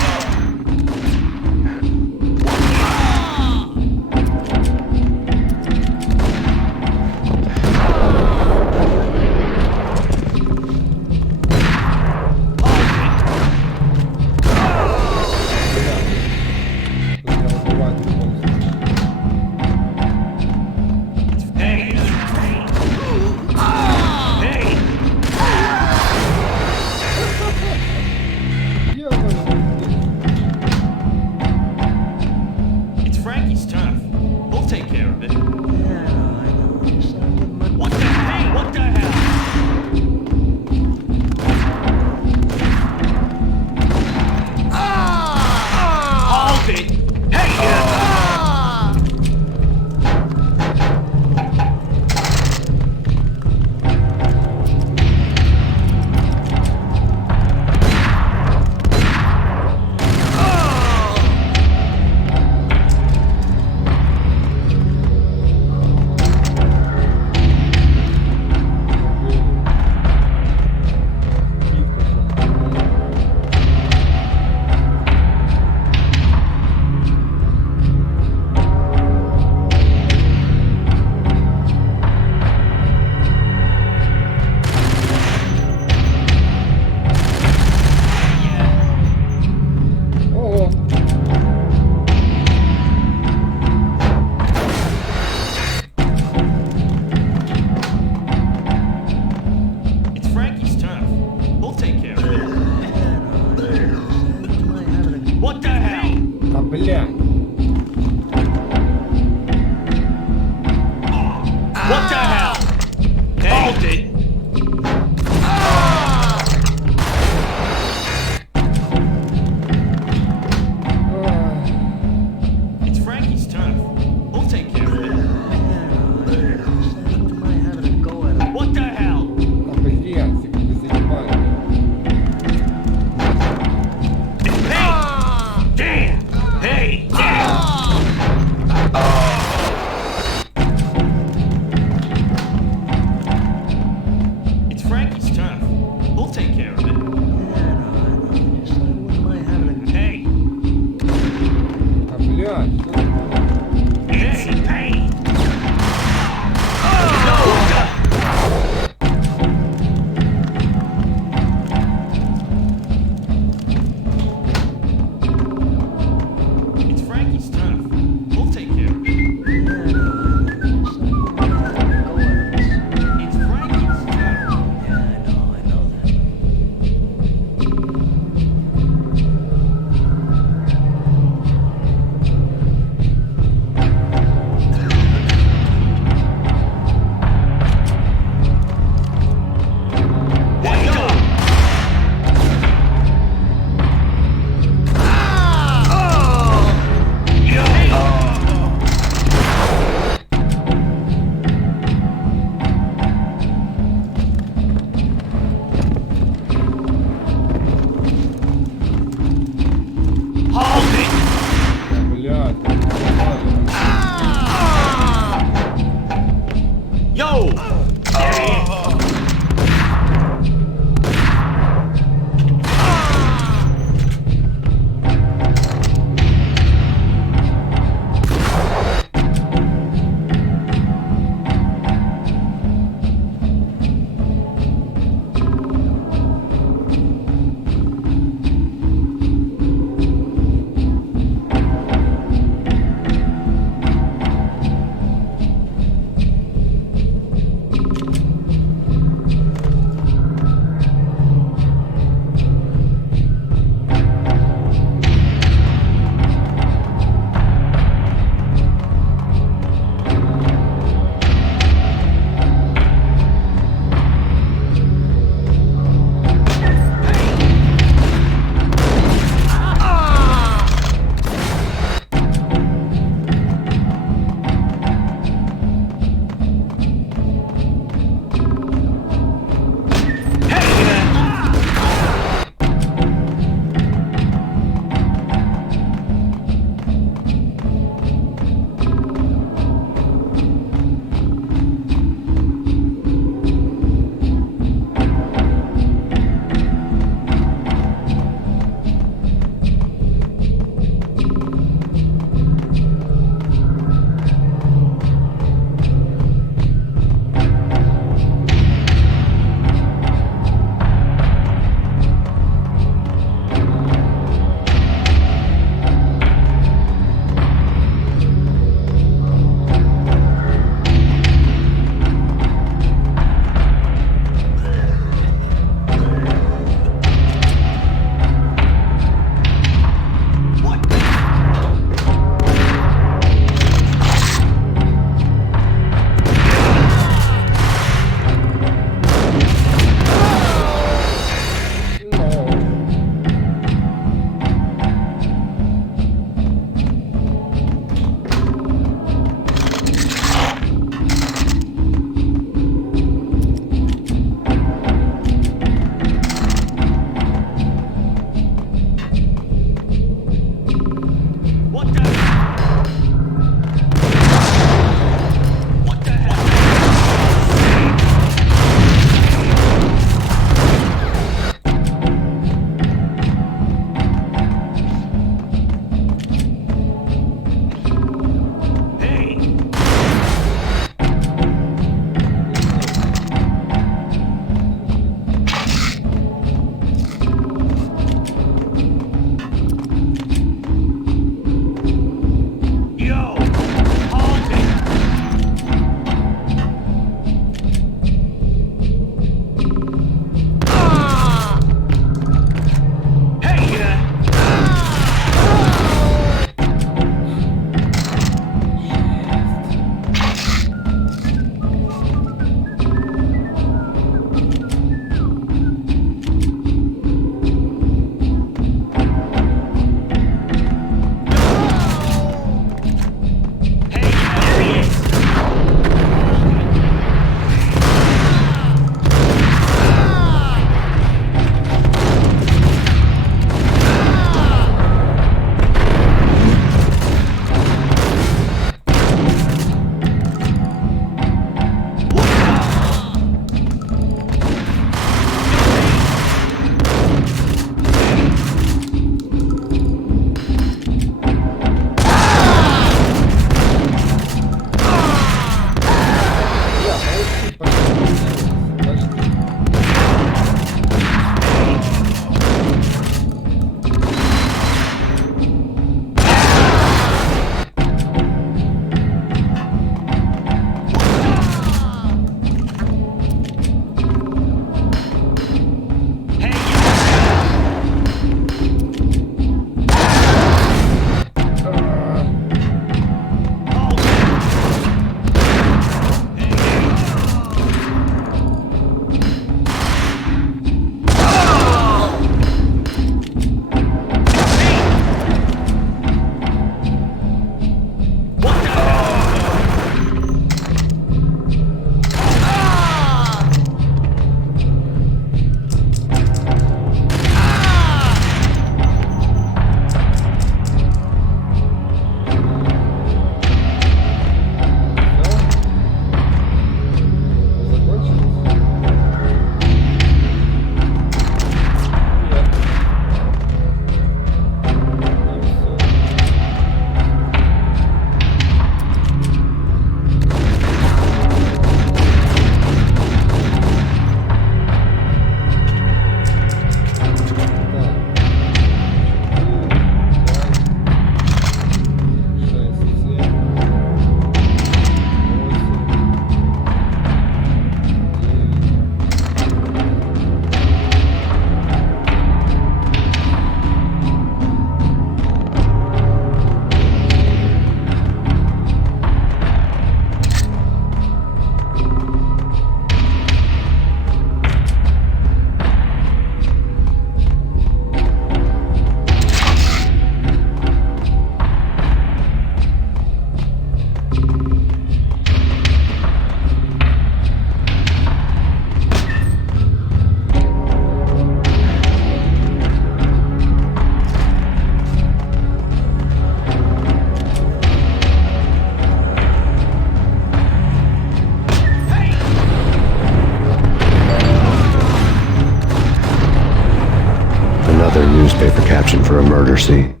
another newspaper caption for a murder scene.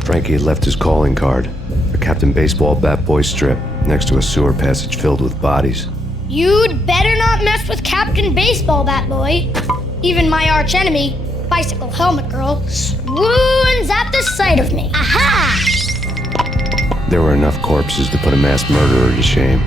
Frankie had left his calling card, a Captain Baseball bat boy strip, next to a sewer passage filled with bodies. You'd better not mess with Captain Baseball Bat Boy. Even my arch enemy, Bicycle Helmet Girl, swoons at the sight of me. Aha! There were enough corpses to put a mass murderer to shame.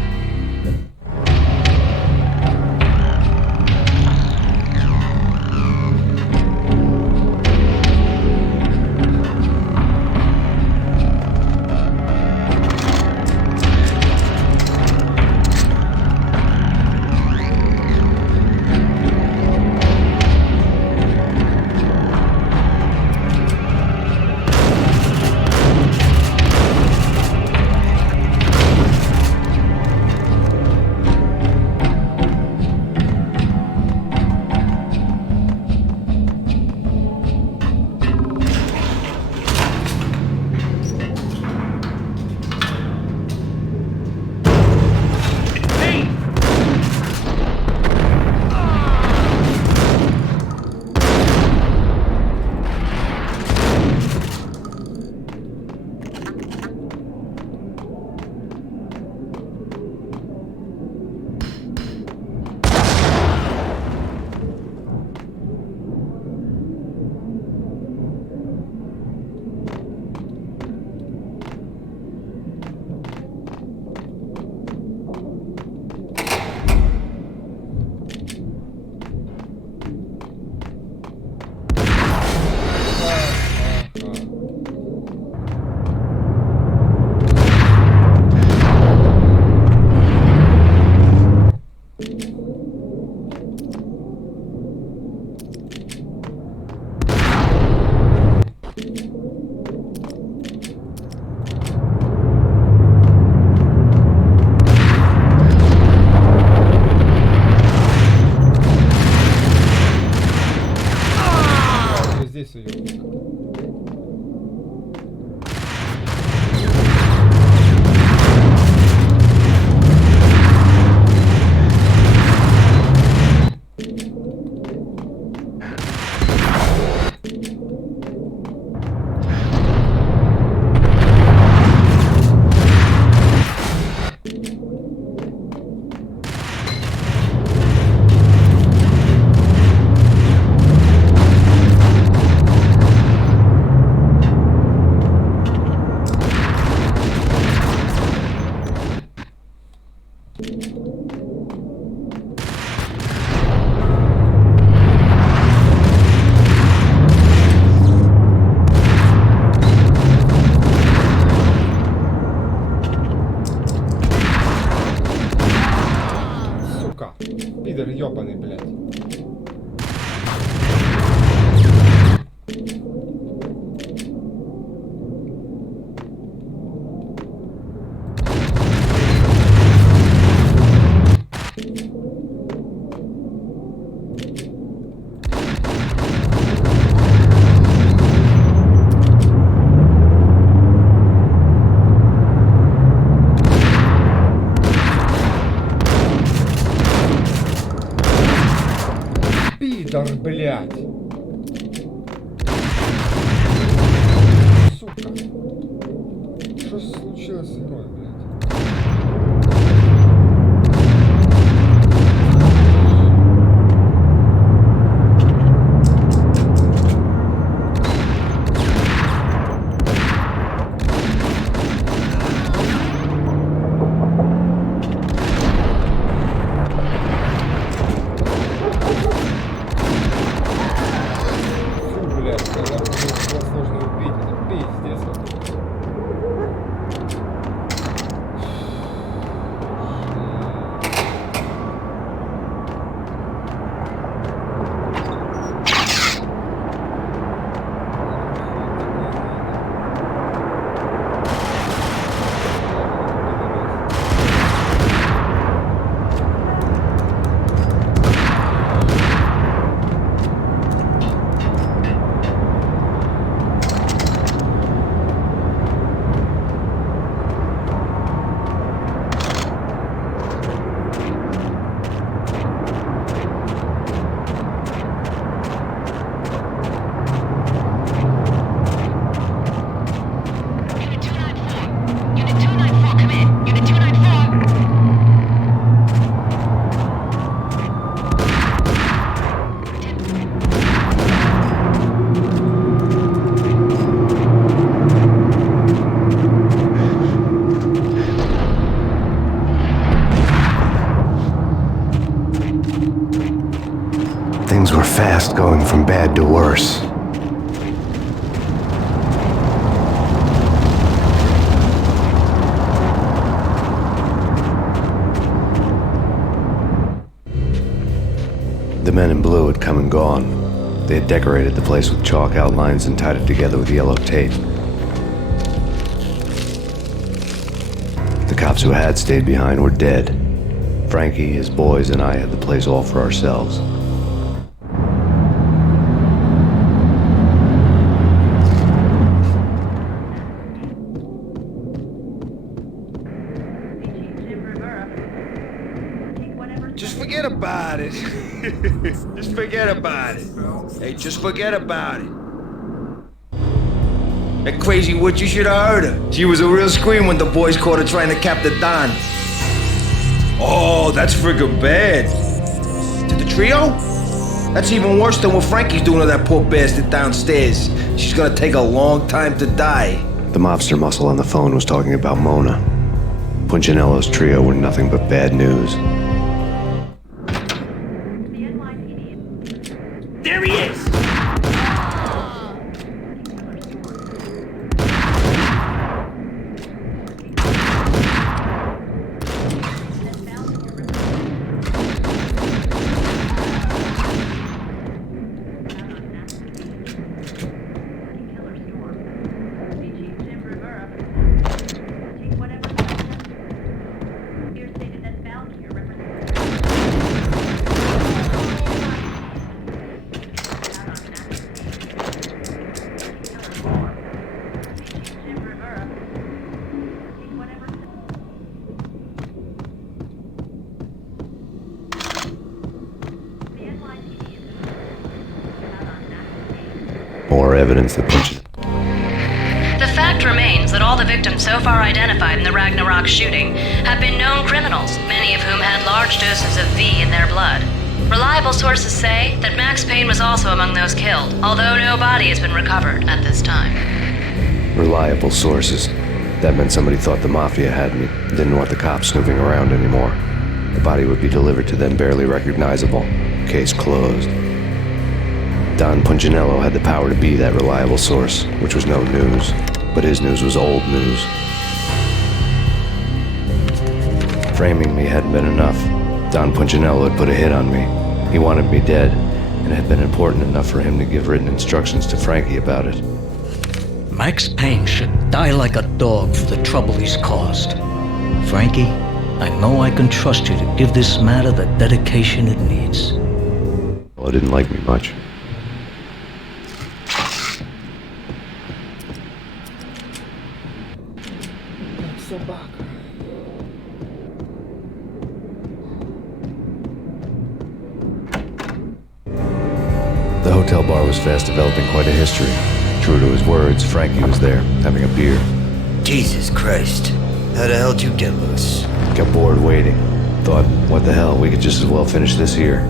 Пидор ёбаный, блядь. Пидор, блядь. Сука. Что случилось с игрой, блядь? Фу, блядь, когда сложно убить, это пиздец. were fast going from bad to worse. The men in blue had come and gone. They had decorated the place with chalk outlines and tied it together with yellow tape. The cops who had stayed behind were dead. Frankie, his boys, and I had the place all for ourselves. Just forget about it. Just forget about it. Hey, just forget about it. That crazy witch, you should have heard her. She was a real scream when the boys caught her trying to cap the Don. Oh, that's friggin' bad. To the trio? That's even worse than what Frankie's doing to that poor bastard downstairs. She's gonna take a long time to die. The mobster muscle on the phone was talking about Mona. Punchinello's trio were nothing but bad news. There he is! More evidence that The fact remains that all the victims so far identified in the Ragnarok shooting have been known criminals, many of whom had large doses of V in their blood. Reliable sources say that Max Payne was also among those killed, although no body has been recovered at this time. reliable sources. That meant somebody thought the Mafia had me, didn't want the cops snooping around anymore. The body would be delivered to them barely recognizable. Case closed. Don Punchinello had the power to be that reliable source, which was no news. But his news was old news. Framing me hadn't been enough. Don Punchinello had put a hit on me. He wanted me dead, and it had been important enough for him to give written instructions to Frankie about it. Max Payne should die like a dog for the trouble he's caused. Frankie, I know I can trust you to give this matter the dedication it needs. Well, it didn't like me much. The hotel bar was fast developing quite a history. True to his words, Frankie was there, having a beer. Jesus Christ. How the hell did you get loose? Got bored waiting. Thought, what the hell, we could just as well finish this here.